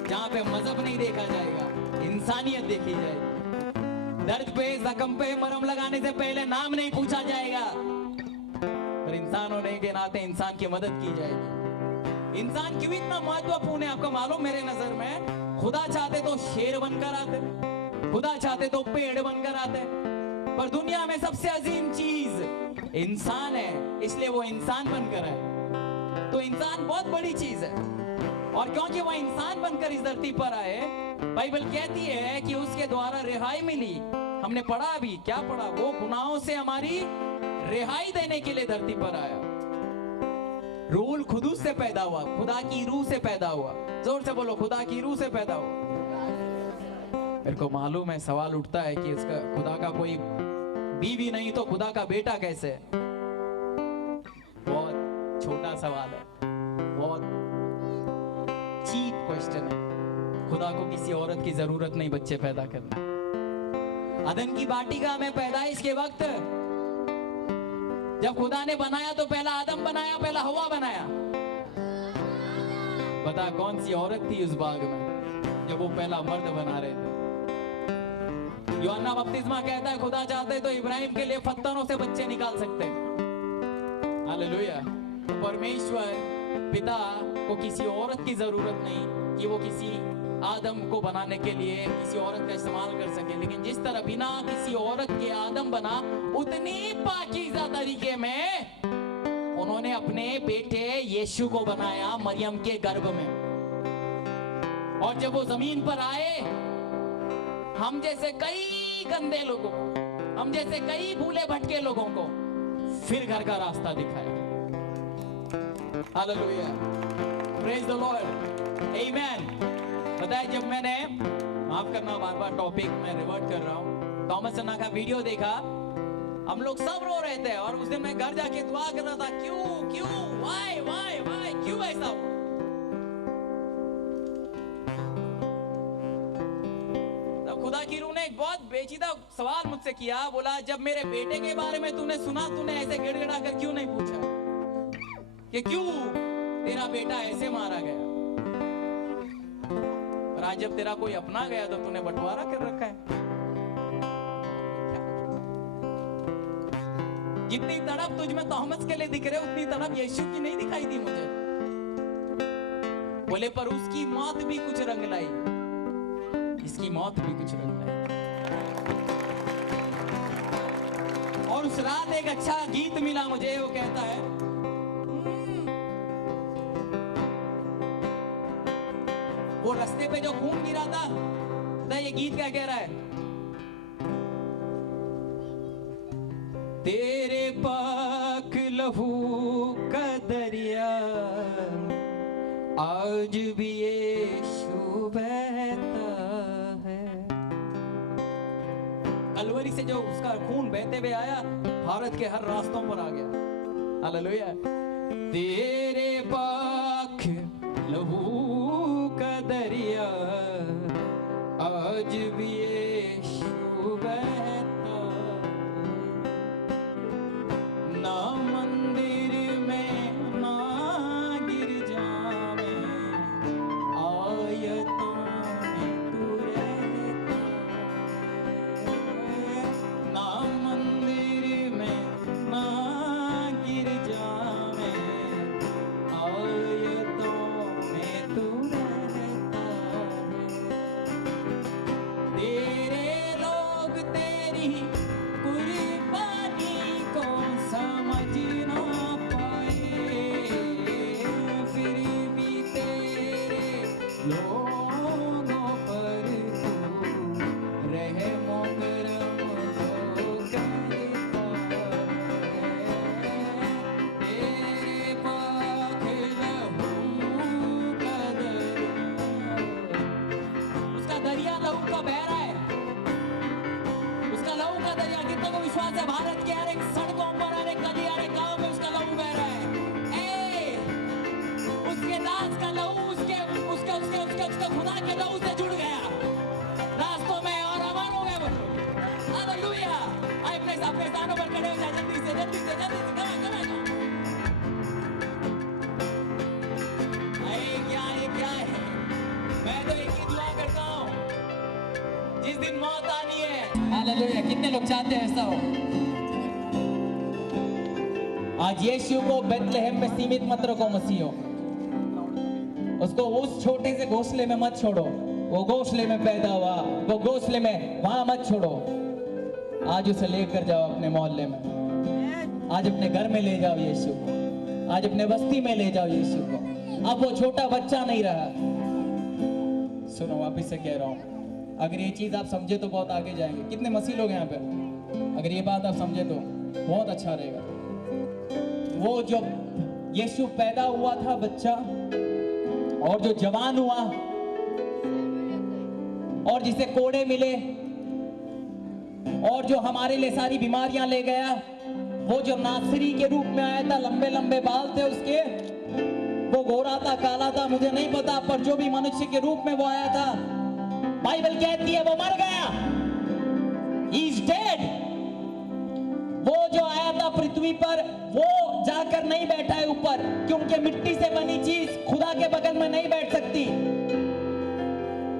जहां पे मजहब नहीं देखा जाएगा, इंसानियत देखी जाएगी। दर्द पे, जख्म पे मरहम लगाने से पहले नाम नहीं पूछा जाएगा, पर इंसान होने के नाते इंसान की मदद की जाएगी। इंसान क्यों इतना महत्वपूर्ण है आपको मालूम? मेरे नजर में खुदा चाहते तो शेर बनकर आते, खुदा चाहते तो पेड़ बनकर आते, पर दुनिया में सबसे अजीम चीज इंसान है, इसलिए वो इंसान बनकर आए। तो इंसान बहुत बड़ी चीज है, और क्योंकि वो इंसान बनकर इस धरती पर आए, बाइबल कहती है कि उसके द्वारा रिहाई मिली। हमने पढ़ा, अभी क्या पढ़ा? वो गुनाहों से हमारी रिहाई देने के लिए धरती पर आया। रूल खुद से पैदा हुआ, खुदा की रूह से पैदा हुआ। जोर से बोलो, खुदा की रूह से पैदा हुआ। मेरे को मालूम है सवाल उठता है कि इसका खुदा का कोई बीवी नहीं तो खुदा का बेटा कैसे? बहुत छोटा सवाल है, बहुत चीप क्वेश्चन है। खुदा को किसी औरत की जरूरत नहीं बच्चे पैदा करने। अदन की वाटिका में पैदाइश के वक्त जब खुदा ने बनाया तो पहला आदम बनाया, पहला हवा बनाया। बता कौन सी औरत थी उस बाग में जब वो पहला मर्द बना रहे थे? यूहन्ना बपतिस्मा कहता है खुदा चाहते तो इब्राहिम के लिए पत्थरों से बच्चे निकाल सकते। हालेलुया। तो परमेश्वर पिता को किसी औरत की जरूरत नहीं कि वो किसी आदम को बनाने के लिए किसी औरत का इस्तेमाल कर सके, लेकिन जिस तरह बिना किसी औरत के आदम बना, उतनी पाकीज़ा तरीके में उन्होंने अपने बेटे यीशु को बनाया मरियम के गर्भ में। और जब वो जमीन पर आए, हम जैसे कई गंदे लोगों, हम जैसे कई भूले भटके लोगों को फिर घर का रास्ता दिखाया। हालेलुया, प्रेज द लॉर्ड, आमेन। बताया जब मैंने, माफ करना बार बार टॉपिक में रिवर्ट कर रहा हूँ, थॉमस अन्ना का वीडियो देखा, हम लोग सब रो रहे थे। और उस दिन मैं घर जाके दुआ कर रहा था, क्यों क्यों, वाई वाई वाई, क्यों ऐसा हुआ? तब खुदा की रूह ने एक बहुत पेचीदा सवाल मुझसे किया, बोला जब मेरे बेटे के बारे में तूने सुना, तूने ऐसे गिड़गिड़ा कर क्यों नहीं पूछा कि क्यों तेरा बेटा ऐसे मारा गया? और आज जब तेरा कोई अपना गया तो तूने बंटवारा कर रखा है। जितनी तड़प तुझ में थॉमस के लिए दिख रहे, उतनी तड़प यीशु की नहीं दिखाई दी मुझे। बोले पर उसकी मौत भी कुछ रंग लाई, इसकी मौत भी कुछ रंग लाई। और उस रात एक अच्छा गीत मिला मुझे, वो कहता है, वो रास्ते पे जो खून गिरा था, ये गीत क्या कह रहा है? तेरे पाक लहू का दरिया आज भी यीशु बहता है। कलवरी से जो उसका खून बहते हुए आया, भारत के हर रास्तों पर आ गया। हालेलुया। तेरे पाक लहू का दरिया आज भी यीशु बहता, ना मंदिर में ना गिरजा में, आयतों में तू रहता, ना मंदिर में ना गिरजा में, आयतों में हालेलुया। कितने लोग चाहते हैं ऐसा हो? आज यीशु को बेथलेहम में सीमित मत रखो मसीहो। उसको उस छोटे से घोंसले में मत छोड़ो। वो घोंसले में पैदा हुआ, वो घोंसले में वहां मत छोड़ो। आज उसे लेकर जाओ अपने मोहल्ले में, आज अपने घर में ले जाओ यीशु को, आज अपने बस्ती में ले जाओ यीशु को। अब वो छोटा बच्चा नहीं रहा। सुनो, वापिस से कह रहा हूं, अगर ये चीज आप समझे तो बहुत आगे जाएंगे। कितने मसीह लोग यहाँ पे? अगर ये बात आप समझे तो बहुत अच्छा रहेगा। वो जो यीशु पैदा हुआ था बच्चा, और जो जवान हुआ, और जिसे कोड़े मिले, और जो हमारे लिए सारी बीमारियां ले गया, वो जो नासरी के रूप में आया था, लंबे लंबे बाल थे उसके, वो गोरा था काला था मुझे नहीं पता, पर जो भी मनुष्य के रूप में वो आया था, बाइबल कहती है वो मर गया। He is dead। वो जो आया था पृथ्वी पर, वो जाकर नहीं बैठा है ऊपर, क्योंकि मिट्टी से बनी चीज खुदा के बगल में नहीं बैठ सकती।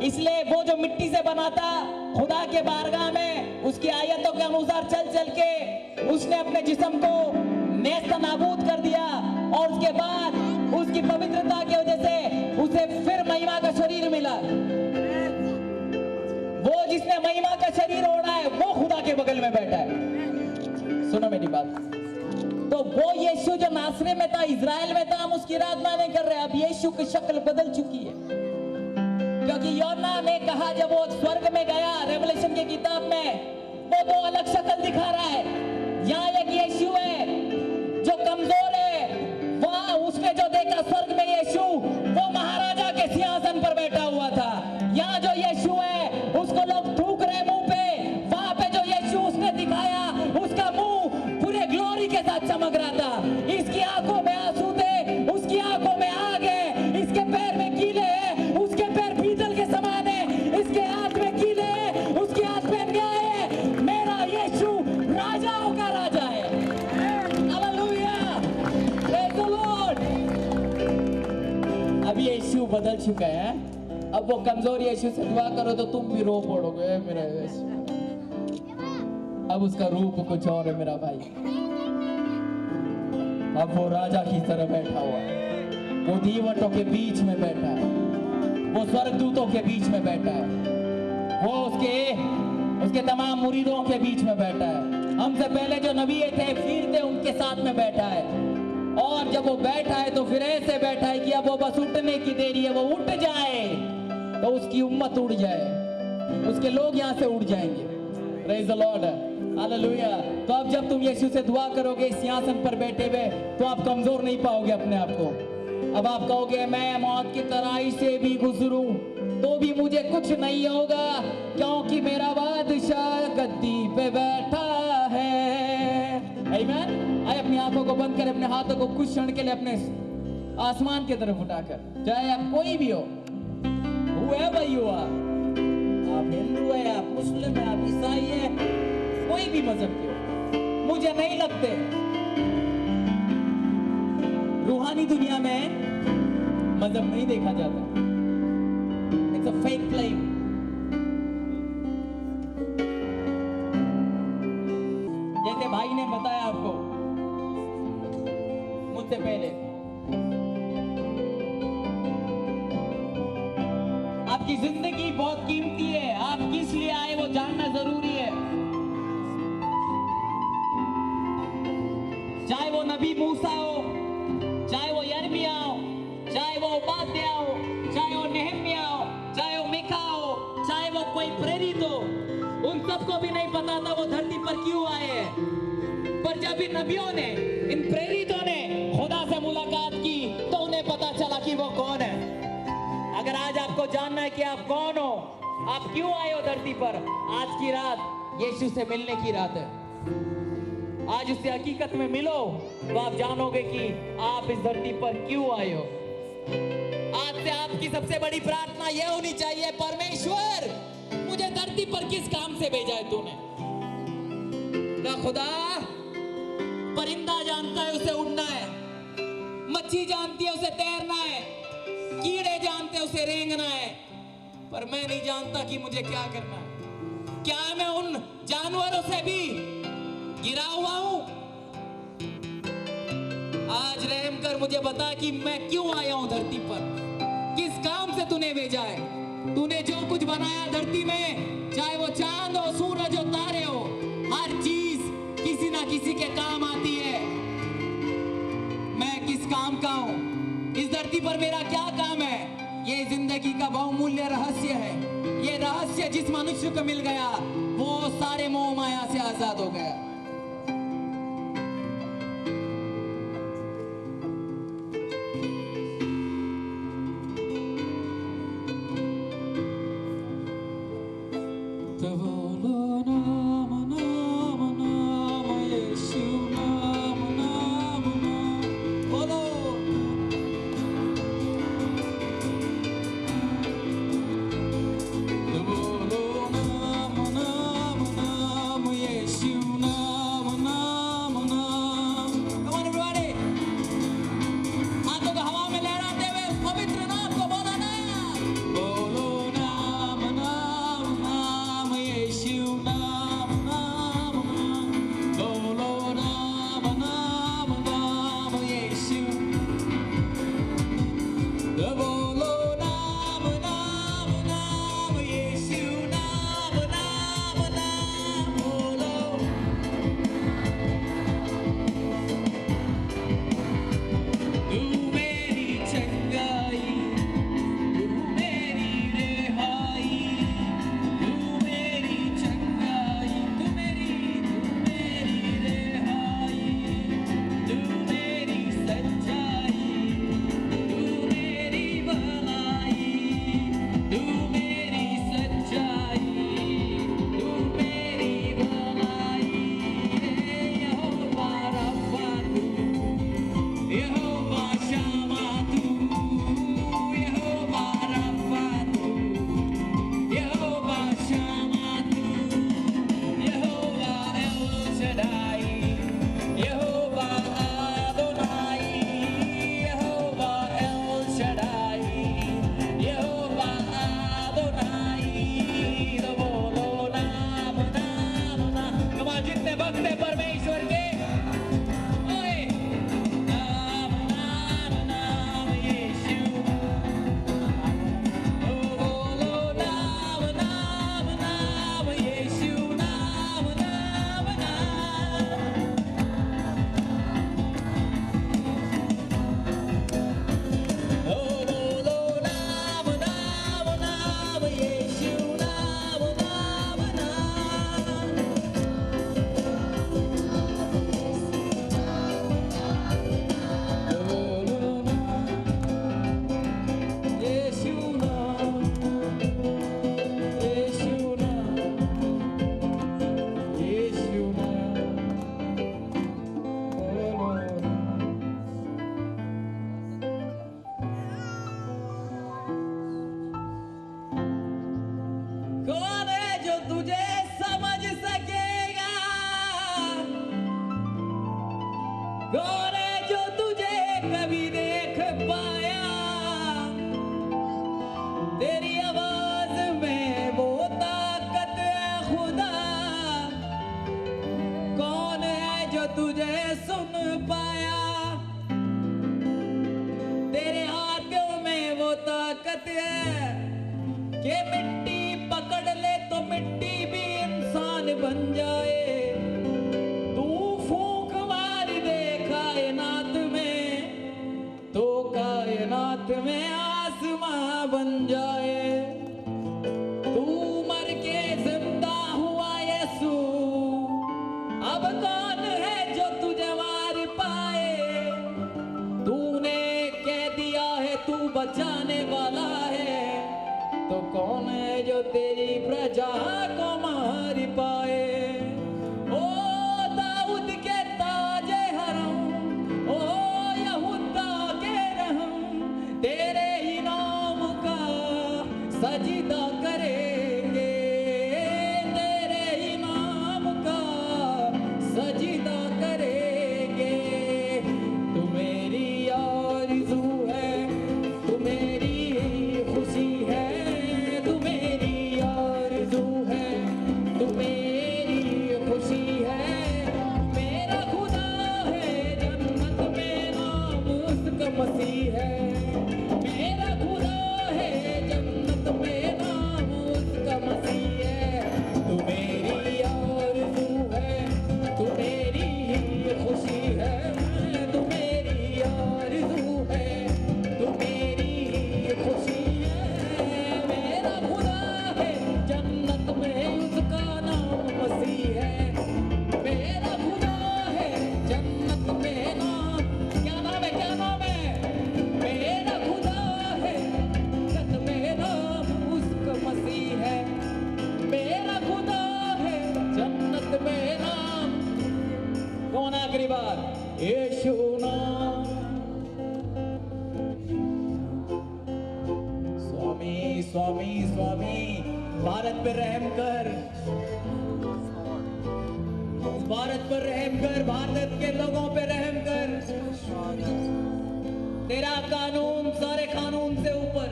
इसलिए वो जो मिट्टी से बना था, खुदा के बारगाह में उसकी आयतों के अनुसार चल चल के उसने अपने जिस्म को नेस्त नाबूद कर दिया, और उसके बाद उसकी पवित्रता की वजह से उसे फिर महिमा का शरीर मिला। वो जिसने महिमा का शरीर ओढ़ा है, वो खुदा के बगल में बैठा है। सुनो मेरी बात। तो वो यीशु जो नासरे में था, इजराइल में था, हम उसकी आराधना नहीं कर रहे। अब यीशु की शक्ल बदल चुकी है, क्योंकि योना ने कहा जब वो स्वर्ग में गया, रेवलेशन की किताब में, वो तो अलग शक्ल दिखा रहा है। यहाँ एक यीशु है जो कमजोर है, वहां उसने जो देखा स्वर्ग में यीशु, वो महाराजा के सिंहासन पर बैठा हुआ था। यहाँ जो यीशु है उसको लोग थूक रहे मुंह पे, वहां पे जो यीशु उसने दिखाया, उसका मुंह पूरे ग्लोरी के साथ चमक रहा था। इसकी आंखों में आंसू थे, उसकी आंखों में आग है, इसके पैर में कीले हैं, उसके पैर पीतल के समान है, इसके हाथ में कीले हैं, उसके हाथ में न्याय है। मेरा यीशु राजाओं का राजा है। Hallelujah, praise the Lord. अब यीशु बदल चुका है। अब वो कमजोर यीशु से दुआ करो तो तुम भी रो पड़ोगे मेरा यीशु। अब उसका रूप कुछ और है मेरा भाई। अब वो राजा की तरह बैठा हुआ है, वो दीवटों के बीच में बैठा है, वो स्वर्गदूतों के बीच में बैठा है, वो उसके तमाम मुरीदों के बीच में बैठा है। हमसे पहले जो नबी थे, फिर थे, उनके साथ में बैठा है। और जब वो बैठा है तो फिर ऐसे बैठा है कि अब वो बस उठने की देरी है। वो उठ जाए तो उसकी उम्मत उड़ जाए, उसके लोग यहाँ से उड़ जाएंगे। Praise the Lord, hallelujah. तो अब जब तुम यीशु से दुआ करोगे सिंहासन पर बैठे हुए, तो आप कमजोर नहीं पाओगे अपने आप को। अब आप कहोगे मैं मौत की तराई से भी गुजरूं तो भी मुझे कुछ नहीं होगा, क्योंकि मेरा बादशाह गद्दी पे बैठा है। आमीन। आइए अपनी आंखों को बंद कर अपने हाथों को कुछ क्षण के लिए अपने आसमान की तरफ उठाकर, चाहे आप कोई भी हो, whoever you are, आप हिंदू है, आप मुस्लिम है, आप ईसाई है, कोई भी मजहब के हो, मुझे नहीं लगते रूहानी दुनिया में मजहब नहीं देखा जाता। It's a fake claim. जैसे भाई ने बताया आपको मुझसे पहले, आपकी जिंदगी बहुत कीमती है, आप किस लिए आए वो जानना जरूरी है। चाहे वो नबी मूसा हो, चाहे वो यिर्मयाह हो, चाहे वो उपाध्याय हो, चाहे वो नेहमिया हो, चाहे वो मीका हो, चाहे वो कोई प्रेरित हो, उन सबको भी नहीं पता था वो धरती पर क्यों आए हैं। पर जब इन नबियों ने, इन प्रेरितों ने खुदा से मुलाकात की तो उन्हें पता चला कि वो कौन है। अगर आज आपको जानना है कि आप कौन हो, आप क्यों आए हो धरती पर, आज की रात यीशु से मिलने की रात है। आज उससे हकीकत में मिलो तो आप जानोगे कि आप इस धरती पर क्यों आए हो। आज से आपकी सबसे बड़ी प्रार्थना यह होनी चाहिए, परमेश्वर मुझे धरती पर किस काम से भेजा है तूने। ना खुदा, परिंदा जानता है उसे उड़ना है, मच्छी जानती है उसे तैरना है, कीड़े जानते हैं उसे रेंगना है, पर मैं नहीं जानता कि मुझे क्या करना है। क्या मैं उन जानवरों से भी गिरा हुआ हूं? आज रहम कर मुझे बता कि मैं क्यों आया हूं धरती पर, किस काम से तूने भेजा है। तूने जो कुछ बनाया धरती में, चाहे वो चांद हो, सूरज हो, तारे हो, हर चीज किसी ना किसी के काम आती है। मैं किस काम का हूं, इस धरती पर मेरा क्या काम है? ये जिंदगी का बहुमूल्य रहस्य है। ये रहस्य जिस मनुष्य को मिल गया वो सारे मोह माया से आजाद हो गया। तो बोलो नाम नाम नाम यीशु नाम नाम नाम, बोलो। तो बोलो नाम नाम नाम यीशु नाम नाम नाम। Come on everybody, हाथों को हवा में लहराते हुए पवित्र नाम को बोलो ना। बोलो नाम नाम नाम यीशु नाम नाम नाम, बोलो नाम नाम नाम यीशु। तो बोलो नाम नाम नाम यीशु नाम नाम नाम, बोलो। तू मेरी चंगाई, तू मेरी रिहाई, तू मेरी चंगाई, तू मेरी रिहाई, तू मेरी सच्चाई, तू मेरी भलाई, तू मेरी सच्चाई, तू मेरी भलाई। यहोवा रब्बा तू, यहोवा शम्मा तू, यहोवा रब्बा तू, यहोवा शम्मा तू, यहोवा एल शदाई, यहोवा अदोनाई, यहोवा एल शदाई, यहोवा अदोनाई। तो बोलो नाम नाम नाम। कमा जितने भक्त हैं परमेश्वर के, ओए नाम नाम नाम यीशु। ओ बोलो नाम नाम नाम यीशु नाम नाम नाम। ओ बोलो नाम नाम नाम यीशु नाम नाम नाम। बोलो नाम यीशु नाम, यीशु नाम, यीशु नाम, बोलो नाम। कौन है जो तुझे समझ सकेगा? कौन है जो तुझे कभी देख पाया? तेरी आवाज में वो ताकत है खुदा। कौन है जो तुझे सुन पाया? तेरे हाथों में वो ताकत है कि मिट्टी पकड़ ले तो मिट्टी भी इंसान बन जाए। तू फूंक मार दे कायनात में तो कायनात में आसमां बन जाए। तू मर के जिंदा हुआ यीशु, अब कौन है जो तुझे मार पाए? तूने कह दिया है तू बचाने वाला है, तो कौन है जो तेरी प्रजा को मार पाए? ओ दाऊद के ताजे हरम, ओ यहूदा के रहम, तेरे ही नाम का सजदा करेंगे, तेरे ही नाम का सजदा करेंगे। तू मेरी आरज़ू है, तू मेरी खुशी है, तू मेरी आरज़ू है, तू भारत पे रहम कर, भारत पर रहम कर, भारत के लोगों पे रहम कर। तेरा कानून सारे कानून से ऊपर,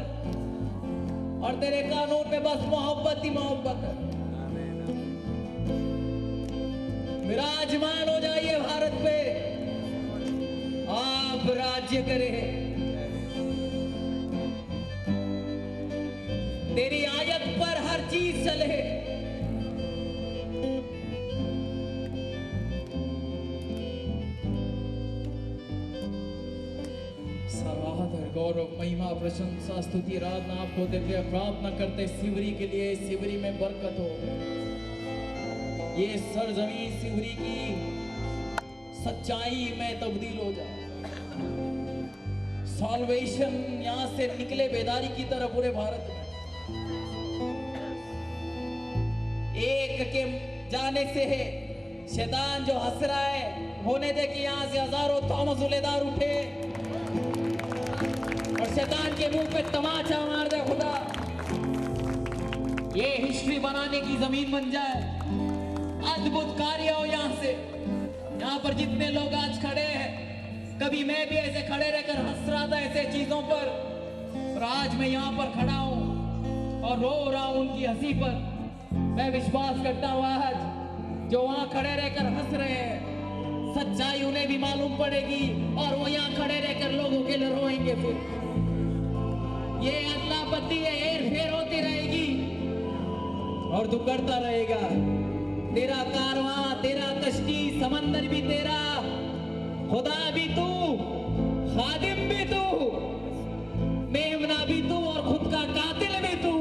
और तेरे कानून में बस मोहब्बत ही मोहब्बत है। विराजमान हो जाइए भारत पे, आप राज्य करें। तेरी आयत पर हर चीज चले। सर्वाधर गौरव महिमा प्रशंसा स्तुति आराधना आपको देते हुए प्रार्थना करते सिवरी के लिए। सिवरी में बरकत हो, ये सरजमी सिवरी की सच्चाई में तब्दील हो जाए। सॉल्वेशन यहां से निकले बेदारी की तरह पूरे भारत में। एक के जाने से शैतान जो हंस रहा है, होने दे कि यहां से हजारों थॉमस उलेदार उठे और शैतान के मुंह पे तमाचा मार दे खुदा। ये हिस्ट्री बनाने की जमीन बन जाए, अद्भुत कार्य हो यहां से। यहां पर जितने लोग आज खड़े हैं, कभी मैं भी ऐसे खड़े रहकर हंस रहा था ऐसे चीजों पर, और आज मैं यहां पर खड़ा हूं और रो रहा हूं उनकी हंसी पर। मैं विश्वास करता हूं आज जो वहां खड़े रहकर हंस रहे हैं, सच्चाई उन्हें भी मालूम पड़ेगी और वो यहाँ खड़े रहकर लोगों के लिए रोएंगे। फिर ये अदला बदली है, हेर फेर होती रहेगी और तू करता रहेगा। तेरा कारवां, तेरा कश्ती, समंदर भी तेरा, खुदा भी तू, खादिम भी तू, मेमना भी तू और खुद का कातिल भी तू,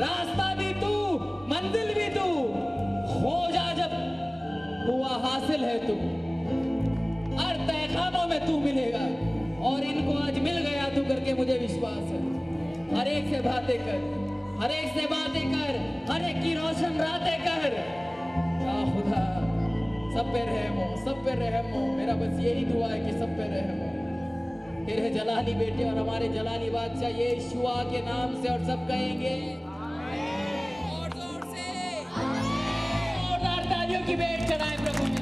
रास्ता भी तू, मंजिल भी तू। खोजा जब हुआ हासिल है तू, हर तहखानों में तू मिलेगा और इनको आज मिल गया तू करके मुझे विश्वास है। हर एक से बातें कर, हर एक से बातें कर, हर एक की रोशन रातें कर। या खुदा सब पे रहम हो, सब पे रहम हो। मेरा बस यही दुआ है कि सब पे रहम हो। तेरे जलाली बेटे और हमारे जलाली बादशाह यीशुआ के नाम से, और सब कहेंगे और जोर से, और तालियों की भेंट चढ़ाएं प्रभु।